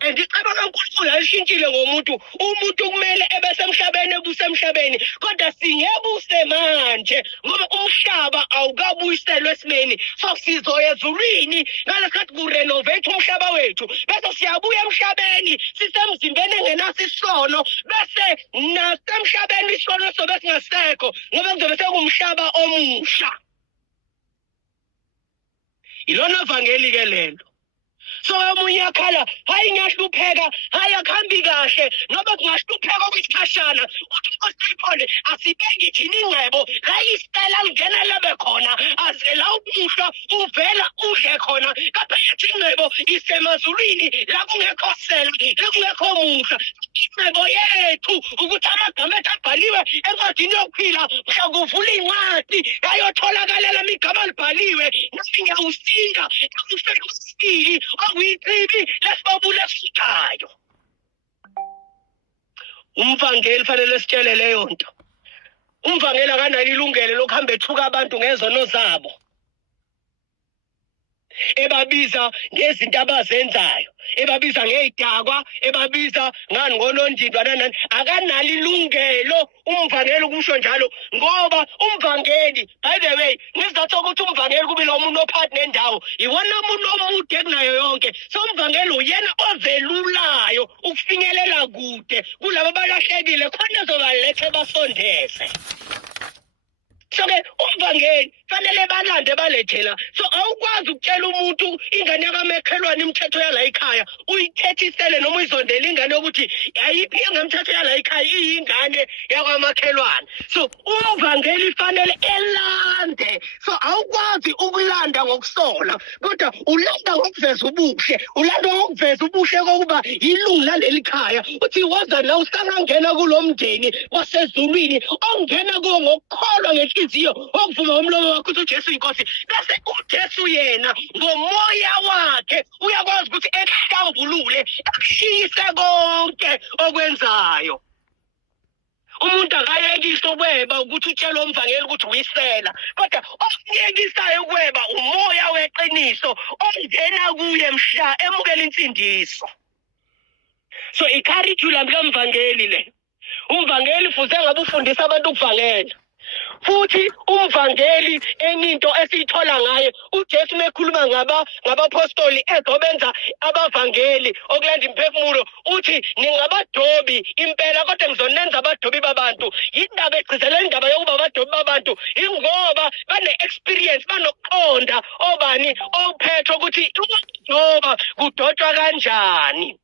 And icabanga uNkulunkulu ayishintshile ngomuntu. Umuntu kumele ebesemhlabeni ebusemhlabeni, kodwa singebuse manje ngoba umhlaba awukabuyiselwe esimeni. So sizoya ezulwini ngalesikhathi kurenovate umhlaba wethu, bese siyabuya emhlabeni sisemzimbeni engenaso isono, bese nasemhlabeni isono sobe singasekho ngoba kuzobe sekumhlaba omusha. Ilona vangeli ke lelo. So omunye akhala, hayi ngiyahlupheka, hayi akhambi kahle, ngoba kungahlupheka kwisikhashana. Uthi uSiphone asibeki thina ingcebo la isitela lingena lebe khona, aze la umuhla uvela udle khona. Kapha yathi ingcebo isemazulwini la kungekho sela, la kungekho muhla. Ingcebo yethu ukuthi amagama ethu abhaliwe encwadini yokuphila mhla kuvula incwadi ayotholakala lamigama alibhaliwe. Nasi ngiyawusinda ukufika usibili okuyichibi lesibabule esifikayo. Umvangeli fanele sitshele leyo nto. Umvangeli akanalo ilungelo lokuhamba ethuka abantu ngezono zabo. ebabiza ngezinto abazenzayo, ebabiza ngezidakwa, ebabiza ngani ngonondindwa nani. Akanalo ilungelo umvangeli ukusho njalo, ngoba umvangeli, by the way, ngizathu ukuthi umvangeli kube lo muntu ophathi nendawo, iwona muntu omude kunayo yonke. So umvangeli uyena ovelulayo ukufinyelela kude kulabo abalahlekile khona ezobalethe basondeze. So-ke umvangeli fanele balande balethela. So awukwazi ukutshela umuntu ingane yakamakhelwane imithetho yala ekhaya uyithethisele noma uyizondele ingane yokuthi ayiphi ngemithetho yala ekhaya iyingane yakamakhelwane. So umvangeli fanele elande. So awukwazi ukulanda ngokusola, kodwa ulanda ngokuveza ubuhle, ulanda ngokuveza ubuhle kokuba yilungu laleli khaya. Uthi waza la usangangena kulomndeni wasezulwini ongena kuwo ngokukholwa ngenhliziyo, okuvuma umlomo wakho ukuthi uJesu inkosi, bese uJesu yena ngomoya wakhe uyakwazi ukuthi ekuhlambulule, ekushiyise konke okwenzayo. Umuntu akayekisa ukweba ukuthi utshele umvangeli ukuthi uyisela, kodwa okuyekisayo ukweba umoya weqiniso ongena kuye mhla emukela insindiso. So i-curriculum kamvangeli le, umvangeli fuze ngabe ufundisa abantu ukuvangela. Futhi umvangeli eninto esiyithola ngaye uJesu mekhuluma ngabapostoli ezobenza abavangeli okulanda imphefumulo, uthi ningabadobi impela kodwa ngizonenza abadobi babantu. Yindaba egcizelela indaba yokuba abadobi babantu ingoba bane-experience, banokuqonda obani ophethwe ukuthi ukudoba kudotshwa kanjani.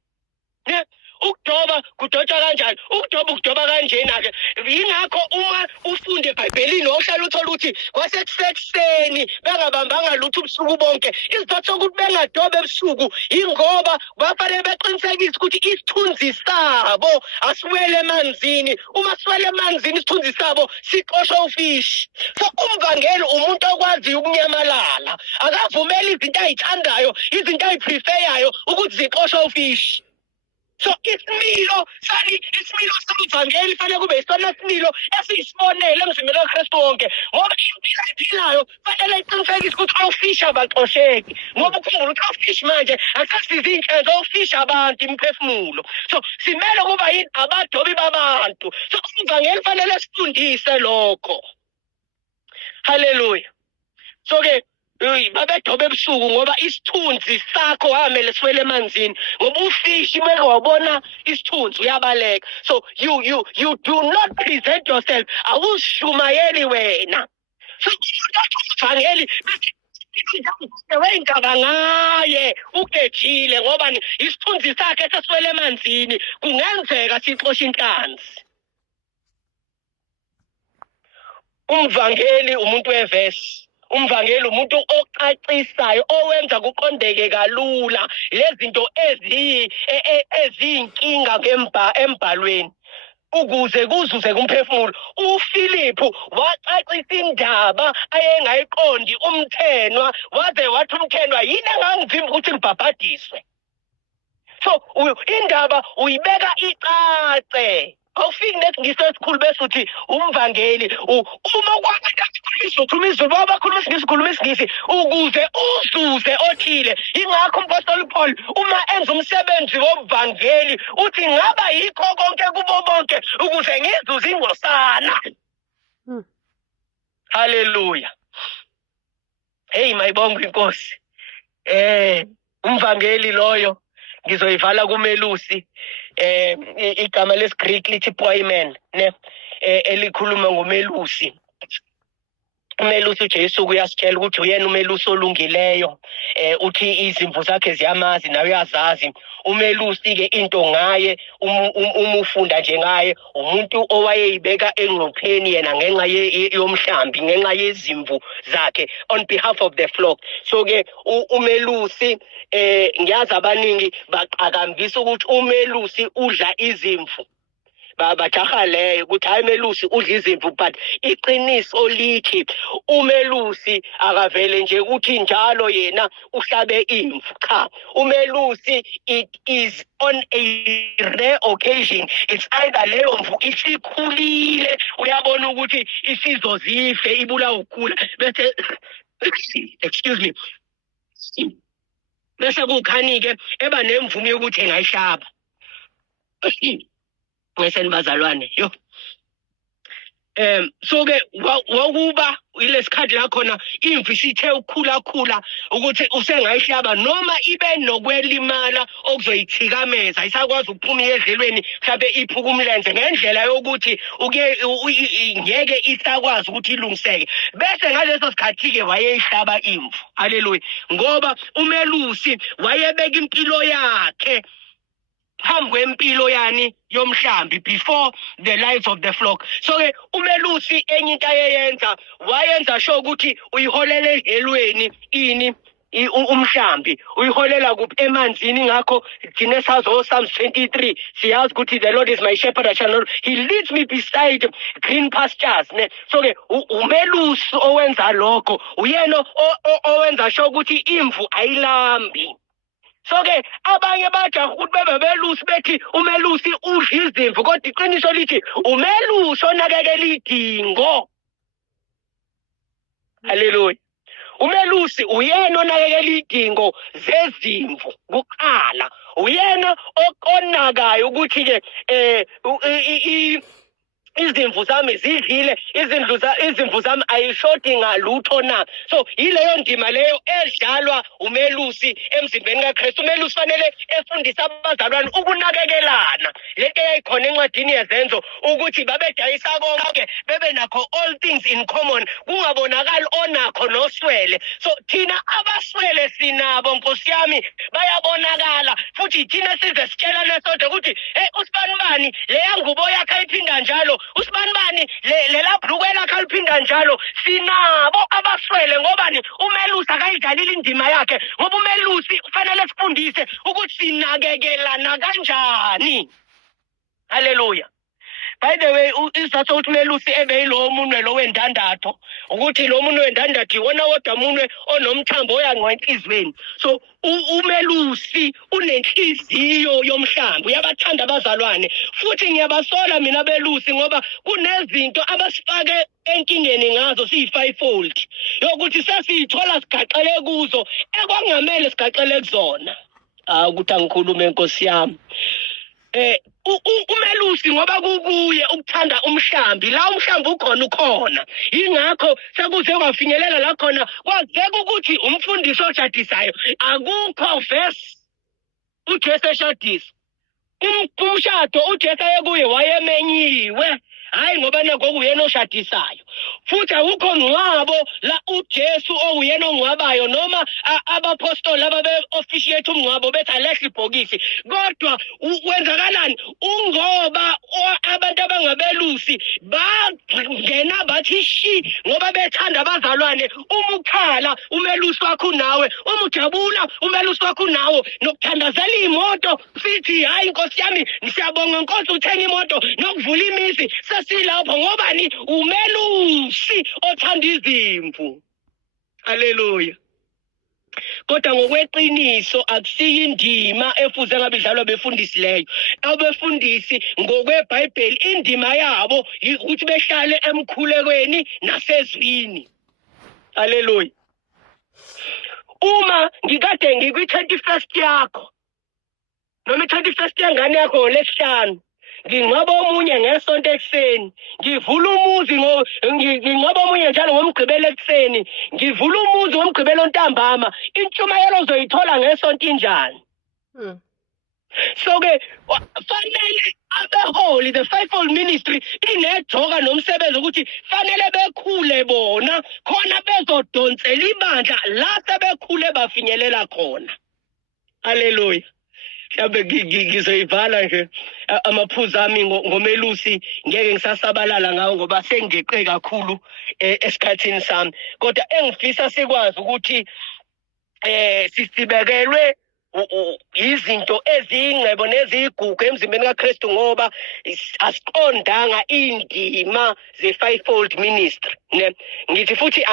Ukudoba kudotshwa kanjani? Ukudoba kanjena-ke. Yingakho uma ufunde eBhayibhelini ohlala uthola ukuthi kwasekuseni bengabambanga lutho ubusuku bonke. Isizathu sokuthi bengadobe ebusuku ingoba bafanele beqinisekise ukuthi isithunzi sabo asiwele emanzini. Uma siwele emanzini isithunzi sabo siqoshwa ufishi. So umvangeli umuntu okwaziyo ukunyamalala, akavumeli izinto ayithandayo, izinto ayipreferayo ukuthi ziqoshwe ufishi. So isimilo somvangeli fanele kube isona similo esiyisibonele emzimbeni kaKristu wonke, ngoba impilo ayiphilayo fanele iqinisekise ukuthi awufishi abaxosheki, ngoba ukhumbula ukuthi awufishi manje asasiza iy'nhlelo zowufisha abantu imiphefumulo. So simele kuba yini abadobi babantu. So umvangeli fanele sifundise lokho. Haleluya. So-ke babedobe ebusuku ngoba isithunzi sakho hamele siwele emanzini, ngoba ufishi beke wabona isithunzi uyabaleka. So you do not present yourself, awushumayeli wena. So umvangeli wey'ngaba ngaye ugejile ngoba isithunzi sakhe sesiwele emanzini, kungenzeka sixoshe inhlanzi. Umvangeli umuntu wevesi. Umvangeli umuntu ocacisayo owenza kuqondeke kalula lezinto eziyinkinga embhalweni ukuze kuzuze kumphefumulo. uFiliphu wacacisa indaba ayengayiqondi umthenwa, waze wathi umthenwa yini engangivimba ukuthi ngibhabhadiswe. So indaba uyibeka icace. Awufiki nethi ngisesikhulu bese uthi umvangeli uma ukhuluma izulu bakhuluma isingisi khuluma isingisi ukuze uzuze othile. Ingakho umpostoli Paul uma enza umsebenzi womvangeli uthi ngaba yikho konke kubo bonke ukuze ngizuze ingosana. Haleluya. Hey mayibonga inkosi. Umvangeli loyo ngizoyivala kuMelusi. Igama lesiGreek lithi poimen, ne elikhuluma ngoMelusi. uMelusi uJesu uyasitshela ukuthi uyena uMelusi olungileyo. Uthi izimvu zakhe ziyamazi nawe uyazazi. uMelusi-ke into ngaye uma ufunda nje ngaye umuntu owayeyibeka engcupheni yena ngenxa yomhlambi, ngenxa yezimvu zakhe, on behalf of the flock. So-ke uMelusi ngiyazi abaningi baqakambisa ukuthi uMelusi udla izimvu. Bajaha leyo ukuthi hayi uMelusi udla izimvu, but iqiniso lithi uMelusi akavele nje ukuthi njalo yena uhlabe imvu. Cha, uMelusi it is on a rare occasion, it's either leyo mvu isikhulile uyabona ukuthi isizozife ibulawa ukugula bese excuse me, bese kukhani-ke eba nemvume yokuthi engayishaba. Ngeseni bazalwane yo. So-ke wakuba ilesikhathi la khona imvu isithe ukukhula ukuthi usengayihlaba noma ibe nokwelimala okuzoyithikameza ayisakwazi ukuphuma edlelweni mhlawumbe iphuka umlenze ngendlela yokuthi ngeke isakwazi ukuthi ilungiseke bese ngaleso sikhathi-ke wayeyihlaba imvu. Haleluya. Ngoba umelusi wayebeka impilo yakhe phambi kwempilo yani yomhlambi before the lives of the flock. So-ke umelusi enye into ayeyenza wayenza sure ukuthi uyiholele edlelweni ini umhlambi uyiholela kuphi emanzini. Ngakho thina sazo Psalms 23 siyazi ukuthi the Lord is my shepherd, I shall not, he leads me beside green pastures ne. So-ke umelusi owenza lokho uyena owenza sure ukuthi imvu ayilambi. So-ke abanye bajaha ukuthi bebelusi bethi umelusi udla izimvu kodwa iqiniso lithi umelusi onakekela idingo. Haleluya. Umelusi uyena onakekela idingo zezimvu kuqala. Uyena okonakayo ukuthi-ke izimvu zami zidlile, izimvu zami ayishodi ngalutho na. So yileyo ndima leyo edlalwa umelusi emzimbeni kaKristu. Umelusi fanele efundise abazalwane ukunakekelana. Lento eyayikhona encwadini yezenzo ukuthi babedayisa konke bebe nakho all things in common, kungabonakali onakho noswele. So thina abaswele sinabo Nkosi yami bayabonakala futhi thina size sitshelane sodwa ukuthi hey usibanibani leya ngubo yakhe ayiphinda njalo, usibanibani lela bhruku lakhe aliphinda njalo. Sinabo abaswele ngobani umelusi akayidlalile indima yakhe, ngoba umelusi kufanele sifundise ukuthi sinakekelana kanjani. Haleluya. By the way, isizathu ukuthi umelusi ebe yilo munwe lo wendandatho ukuthi lo munwe wendandatho iwona wodwa munwe onomthambo oyangcwa enhlizweni. So umelusi unenhliziyo yomhlambi, uyabathanda abazalwane futhi ngiyabasola mina abelusi ngoba kunezinto abasifake enkingeni ngazo siyi-fivefold yokuthi sesiyithola sigaxele kuzo ekwangamele sigaxele kuzona. Ukuthi angikhulume Nkosi yami. Umelusi ngoba kukuye ukuthanda umhlambi, la umhlambi ukhona. Ingakho sekuze kwafinyelela la khona kwazeka ukuthi umfundisi oshadisayo akukho verse uJesu eshadisa. Umshado uJesu ayekuye wayemenyiwe, hayi ngoba nakho kuyena oshadisayo. Futhi awukho ngcwabo la uJesu owuyena ongcwabayo noma abapostoli ababe officiate umngcwabo bethi alehla ibhokisi. Kodwa wenzakalani? Ungoba abantu abangabelusi bangena bathi shi ngoba bethanda abazalwane. Uma ukhala umelusi wakho nawe, uma ujabula umelusi wakho nawe, nokuthandazela imoto sithi hayi Nkosi yami siyabonga Nkosi uthenga imoto nokuvula imizi sesilapho ngobani umelusi othanda izimvu. Haleluya. Kodwa ngokweqiniso akusiyo indima efuze ngabe idlalwa befundisi leyo. Abefundisi ngokweBhayibheli indima yabo ukuthi behlale emkhulekweni nasezwini. Haleluya. Uma ngikade ngikwi-21st yakho noma i-21st yangane yakho lesihlanu, ngingcwaba omunye ngesonto ekuseni, ngivula umuzi ngingcwaba omunye njalo ngomgqibelo ekuseni, ngivula umuzi ngomgqibelo ntambama, intshumayelo ozoyithola ngesonto injani? So-ke fanele abeholi, the fivefold ministry inejoka nomsebenzi ukuthi fanele bekhule bona khona bezodonsela ibandla la sebekhule bafinyelela khona. Haleluya. Mhlawumbe ngizoyivala nje amaphuzu ami ngomelusi, ngeke ngisasabalala ngawo ngoba sengigeqe kakhulu esikhathini sami. Kodwa engifisa sikwazi ukuthi sisibekelwe izinto eziyingcebo nezigugu emzimbeni kaKristu ngoba asiqondanga indima ze-fivefold ministry. Ngithi futhi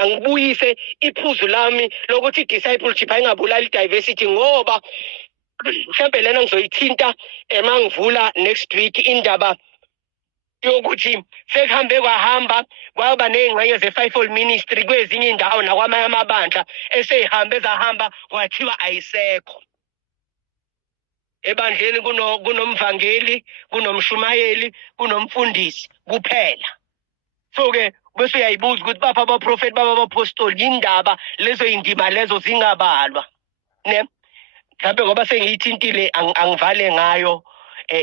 angibuyise iphuzu lami lokuthi discipleship ayingabulali diversity ngoba mhlawumbe lena ngizoyithinta mangivula next week indaba yokuthi sekuhambe kwahamba kwaba nezingxenye ze-fivefold ministry kwezinye indawo nakwamanye amabandla eseyihambe zahamba kwathiwa ayisekho. Ebandleni kunomvangeli, kunomshumayeli, kunomfundisi kuphela. So-ke bese uyayibuza ukuthi bapha abaprofeti baba abapostoli yindaba lezo indima lezo zingabalwa. Ne? Mhlawumbe ngoba sengiyithintile angivale ngayo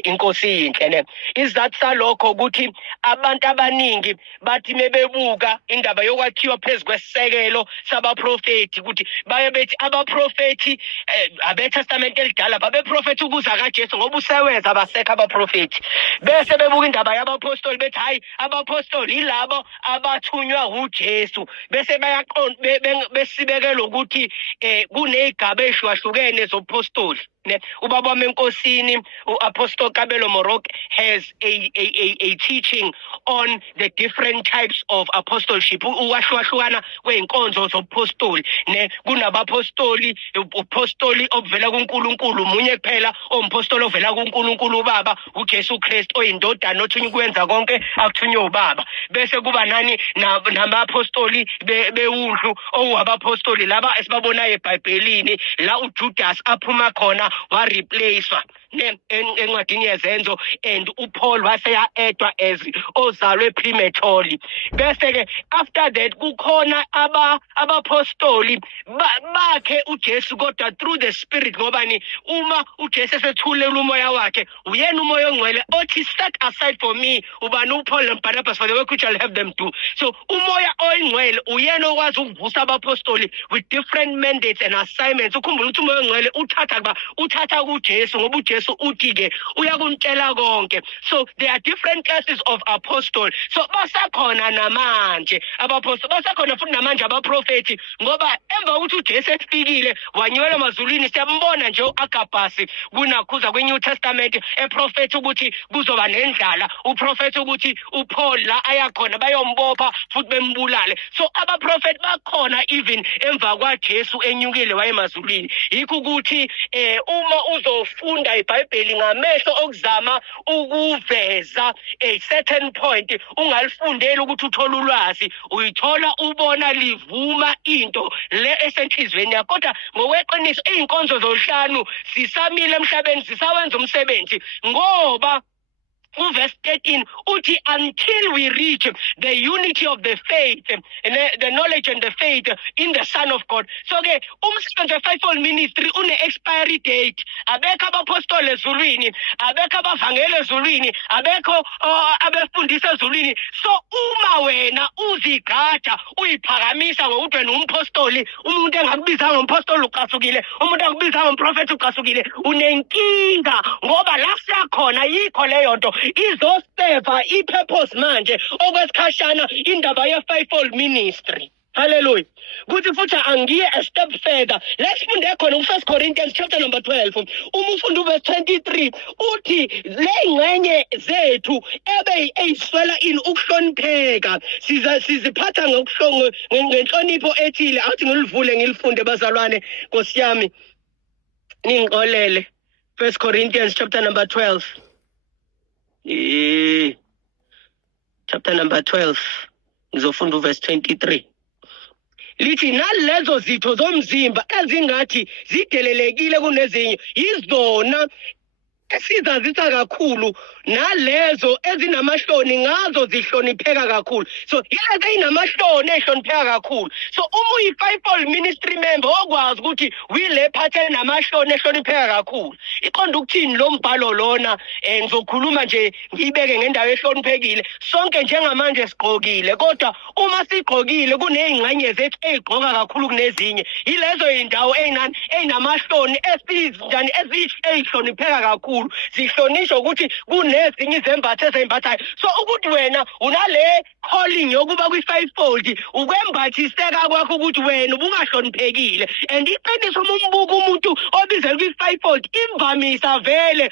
inkosi yinhle ne. Isizathu salokho ukuthi abantu abaningi bathi mebebuka indaba yokwakhiwa phezu kwesisekelo sabaprofeti ukuthi baye bethi abaprofeti abeTestament elidala babeprofeti ukuza kaJesu ngoba usewenza abasekho abaprofeti. Bese bebuka indaba yabapostoli bethi hayi abapostoli yilabo abathunywa uJesu. Bese bayaqonda besibekela ukuthi kunezigaba ezihlukahlukene zobupostoli. Ubaba wami enkosini uApostle Kabelo Moroka has a teaching on the different types of apostleship. Uwahlukahlukana kweinkonzo zobupostoli ne kunabapostoli upostoli obuvela kuNkulunkulu munye kuphela ompostoli ovela kuNkulunkulu uBaba uJesu Kristu oyindodana othunywa ukwenza konke akuthunywe uBaba. Bese kuba nani namapostoli bewundlu owabapostoli laba esibabonayo eBhayibhelini la uJudas aphuma khona wa replacewa encwadini yezenzo and uPaul waseya edwa as ozalwe prematurely. Bese ke after that kukhona abapostoli bakhe uJesu kodwa through the Spirit ngobani uma uJesu esethulela umoya wakhe uyena umoya ongcwele othi set aside for me ubani uPaul noBarnabas for the work which I'll have them do. So umoya oyingcwele uyena okwazi ukuvusa abapostoli with different mandates and assignments. Ukhumbula ukuthi umoya ongcwele uthatha kuJesu ngoba uJesu uthi ke uyakuntshela konke. So there are different classes of apostle. So basakhona namanje abapostoli basakhona futhi namanje abaprofeti ngoba emva ukuthi uJesu efikile wanyulela emazulwini siyambona nje uAgabus kunakhuza kweNew Testament eprofeti ukuthi kuzoba nendlala uprofeti ukuthi uPaul la ayakhona bayombopha futhi bembulale. So abaprofeti bakhona even emva kwaJesu enyukile wayemazulwini. Yikho ukuthi uma uzofunda iBhayibheli ngamehlo okuzama ukuveza a certain point ungalifundeli ukuthi uthola ulwazi uyithola ubona livuma into le esenhlizweni yakho. Kodwa ngokweqiniso izinkonzo zohlanu sisamile emhlabeni sisawenza umsebenzi ngoba verse 13 uthi until we reach the unity of the faith and the knowledge and the faith in the Son of God. So ke umsebenzi we-fivefold ministry une expiry date. Abekho abapostoli ezulwini, abekho abavangeli ezulwini, abekho abefundisi ezulwini. So uma wena uzigada uyiphakamisa ngokuthi wena umpostoli, umuntu engakubiza ngompostoli uqasukile, umuntu engakubiza ngomprofeti uqasukile, unenkinga ngoba la siyakhona yikho leyo nto izoseva ipurpose manje okwesikhashana indaba ye-fivefold ministry. Hallelujah. Kuthi futhi angiye a step further. Let's funde khona u1 Corinthians chapter number 12. Uma ufunda verse 23 uthi lengxenye zethu eyiswela ini ukuhlonipheka. Siziphatha ngenhlonipho ethile. Athi ngilivule ngilifunde bazalwane Nkosi yami. Ningixolele. 1 Corinthians chapter number 12. Chapter number 12 ngizofunda verse 23. Lithi nalezo zitho zomzimba ezingathi zidelelekile kunezinye izona esizazisa kakhulu nalezo ezinamahloni ngazo zihlonipheka kakhulu. So ilezi eyinamahloni ehlonipheka kakhulu. So uma uyi-fivefold ministry member okwazi ukuthi wile phathe namahloni ehlonipheka kakhulu. Iqonda ukuthini lo mbhalo lona ngizokhuluma nje ngiyibeke ngendawo ehloniphekile. Sonke njengamanje sigqokile kodwa uma sigqokile kunezingxenye zethu ezigqoka kakhulu kunezinye. Yilezo indawo eyinamahloni esinjani ezihlonipheka kakhulu. Zihlonishwa ukuthi kunezinye izembatho ezembathayo. So ukuthi wena unale calling yokuba kwi-fivefold ukwembathiseka kwakho ukuthi wena ubungahloniphekile. And iqiniso uma umbuka umuntu obizelwe kwi-fivefold imvamisa vele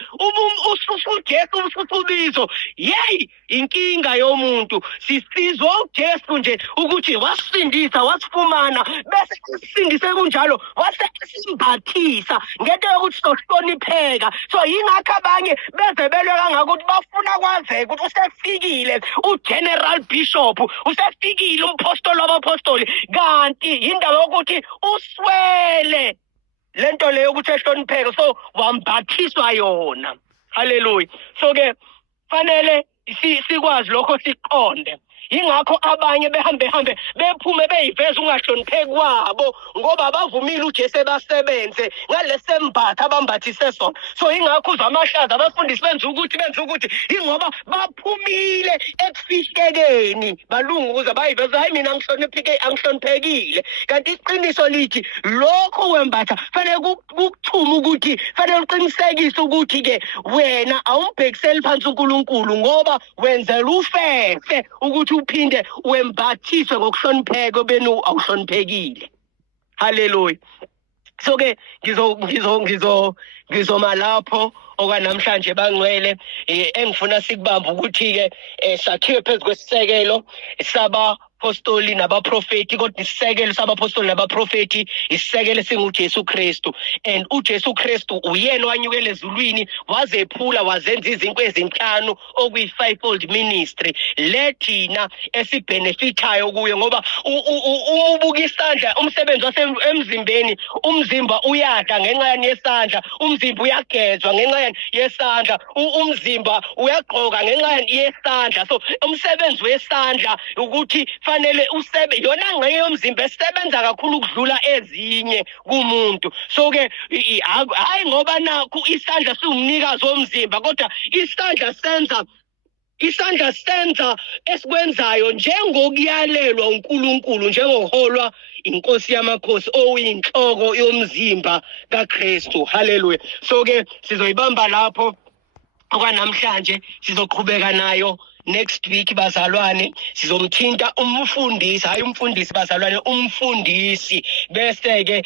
uJesu usubizo yey inkinga yomuntu. Sisizwa uJesu nje ukuthi wasindisa wasifumana bese kusindise kunjalo wasesimbathisa ngento yokuthi sohlonipheka. So ingakho abanye bezebelwe kangakuthi bafuna kwazeka ukuthi usefikile uGeneral Bishop, usefikile umpostoli wabapostoli, kanti indaba yokuthi uswele lento leyo ukuthi ehlonipheke, so wambathiswa yona. Haleluya. So ke fanele sikwazi lokho siqonde. Ingakho abanye behambe bephume beyiveza ungahlonipheki kwabo ngoba bavumile uJesu basebenze ngalesembatha abambathise sona. So ingakho uzamashaza abafundisi benza ukuthi ingoba baphumile ekufihlekeni balungu ukuze bayiveze hayi mina angihloniphekile. Kanti iqiniso lithi lokho wembatha fanele kukuthuma ukuthi fanele uqinisekise ukuthi ke wena awumbhekiseli phansi uNkulunkulu ngoba wenzela ufefe ukuthi uphinde wembathiswe ngokuhlonipheka benu awuhloniphekile. Haleluya. So ke ngizoma lapho okwanamhlanje bangcwele engifuna sikubamba ukuthi ke sakhiwe phezu kwesisekelo sabapostoli nabaprofeti, kodwa isisekelo sabapostoli nabaprofeti isisekelo singuJesu Kristu, and uJesu Kristu uyena wanyukela ezulwini wazephula wazenza izinto ezinhlanu okuyi-fivefold ministry lethina esibhenefithayo kuyo, ngoba ubuka isandla umsebenzi wasemzimbeni, umzimba uyadla ngenxa yesandla, umzimba uyagezwa ngenxa yesandla, umzimba uyagqoka ngenxa yesandla. So umsebenzi wesandla ukuthi fanele yona ngxenye yomzimba esebenza kakhulu ukudlula ezinye kumuntu. So ke hayi ngoba nakho isandla siwumnikazi womzimba, kodwa isandla senza esikwenzayo njengokuyalelwa uNkulunkulu, njengoholwa inkosi yamakhosi oyinhloko yomzimba kaKristu. Haleluya. So ke sizoyibamba lapho okwanamhlanje, sizoqhubeka nayo next week bazalwane. Sizomthinta umfundisi, hayi umfundisi bazalwane, umfundisi, bese ke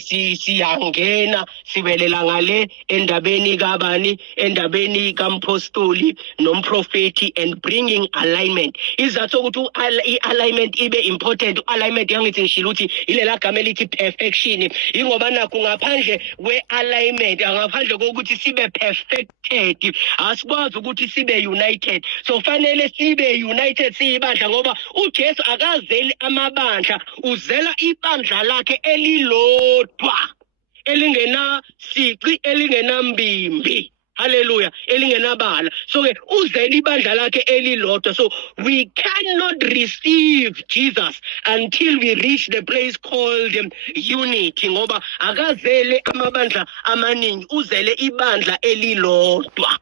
siyangena sibelela ngale endabeni kabani, endabeni kampostoli nomprofeti, and bringing alignment. Izathu ukuthi i-alignment ibe important, alignment yangithi ngishilo ukuthi ilela gama elithi perfection, ingoba nakho ngaphandle kwe-alignment, ngaphandle kokuthi sibe perfected, asikwazi ukuthi sibe united. So fanele sibe united siyibandla, ngoba uJesu akazeli amabandla, uzela ibandla lakhe elilodwa elingena siqi elingenambimbi. Hallelujah. Elingenabala. So uzela ibandla lakhe elilodwa. So we cannot receive Jesus until we reach the place called unity, ngoba akazele amabandla amaningi, uzele ibandla elilodwa.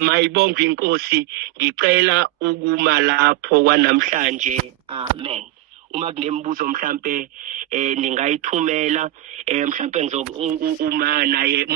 Mayibonge inkosi, ngicela ukuma lapho kwanamhlanje. Amen. Uma kunemibuzo mhlambe ningayithumela, mhlambe uma naye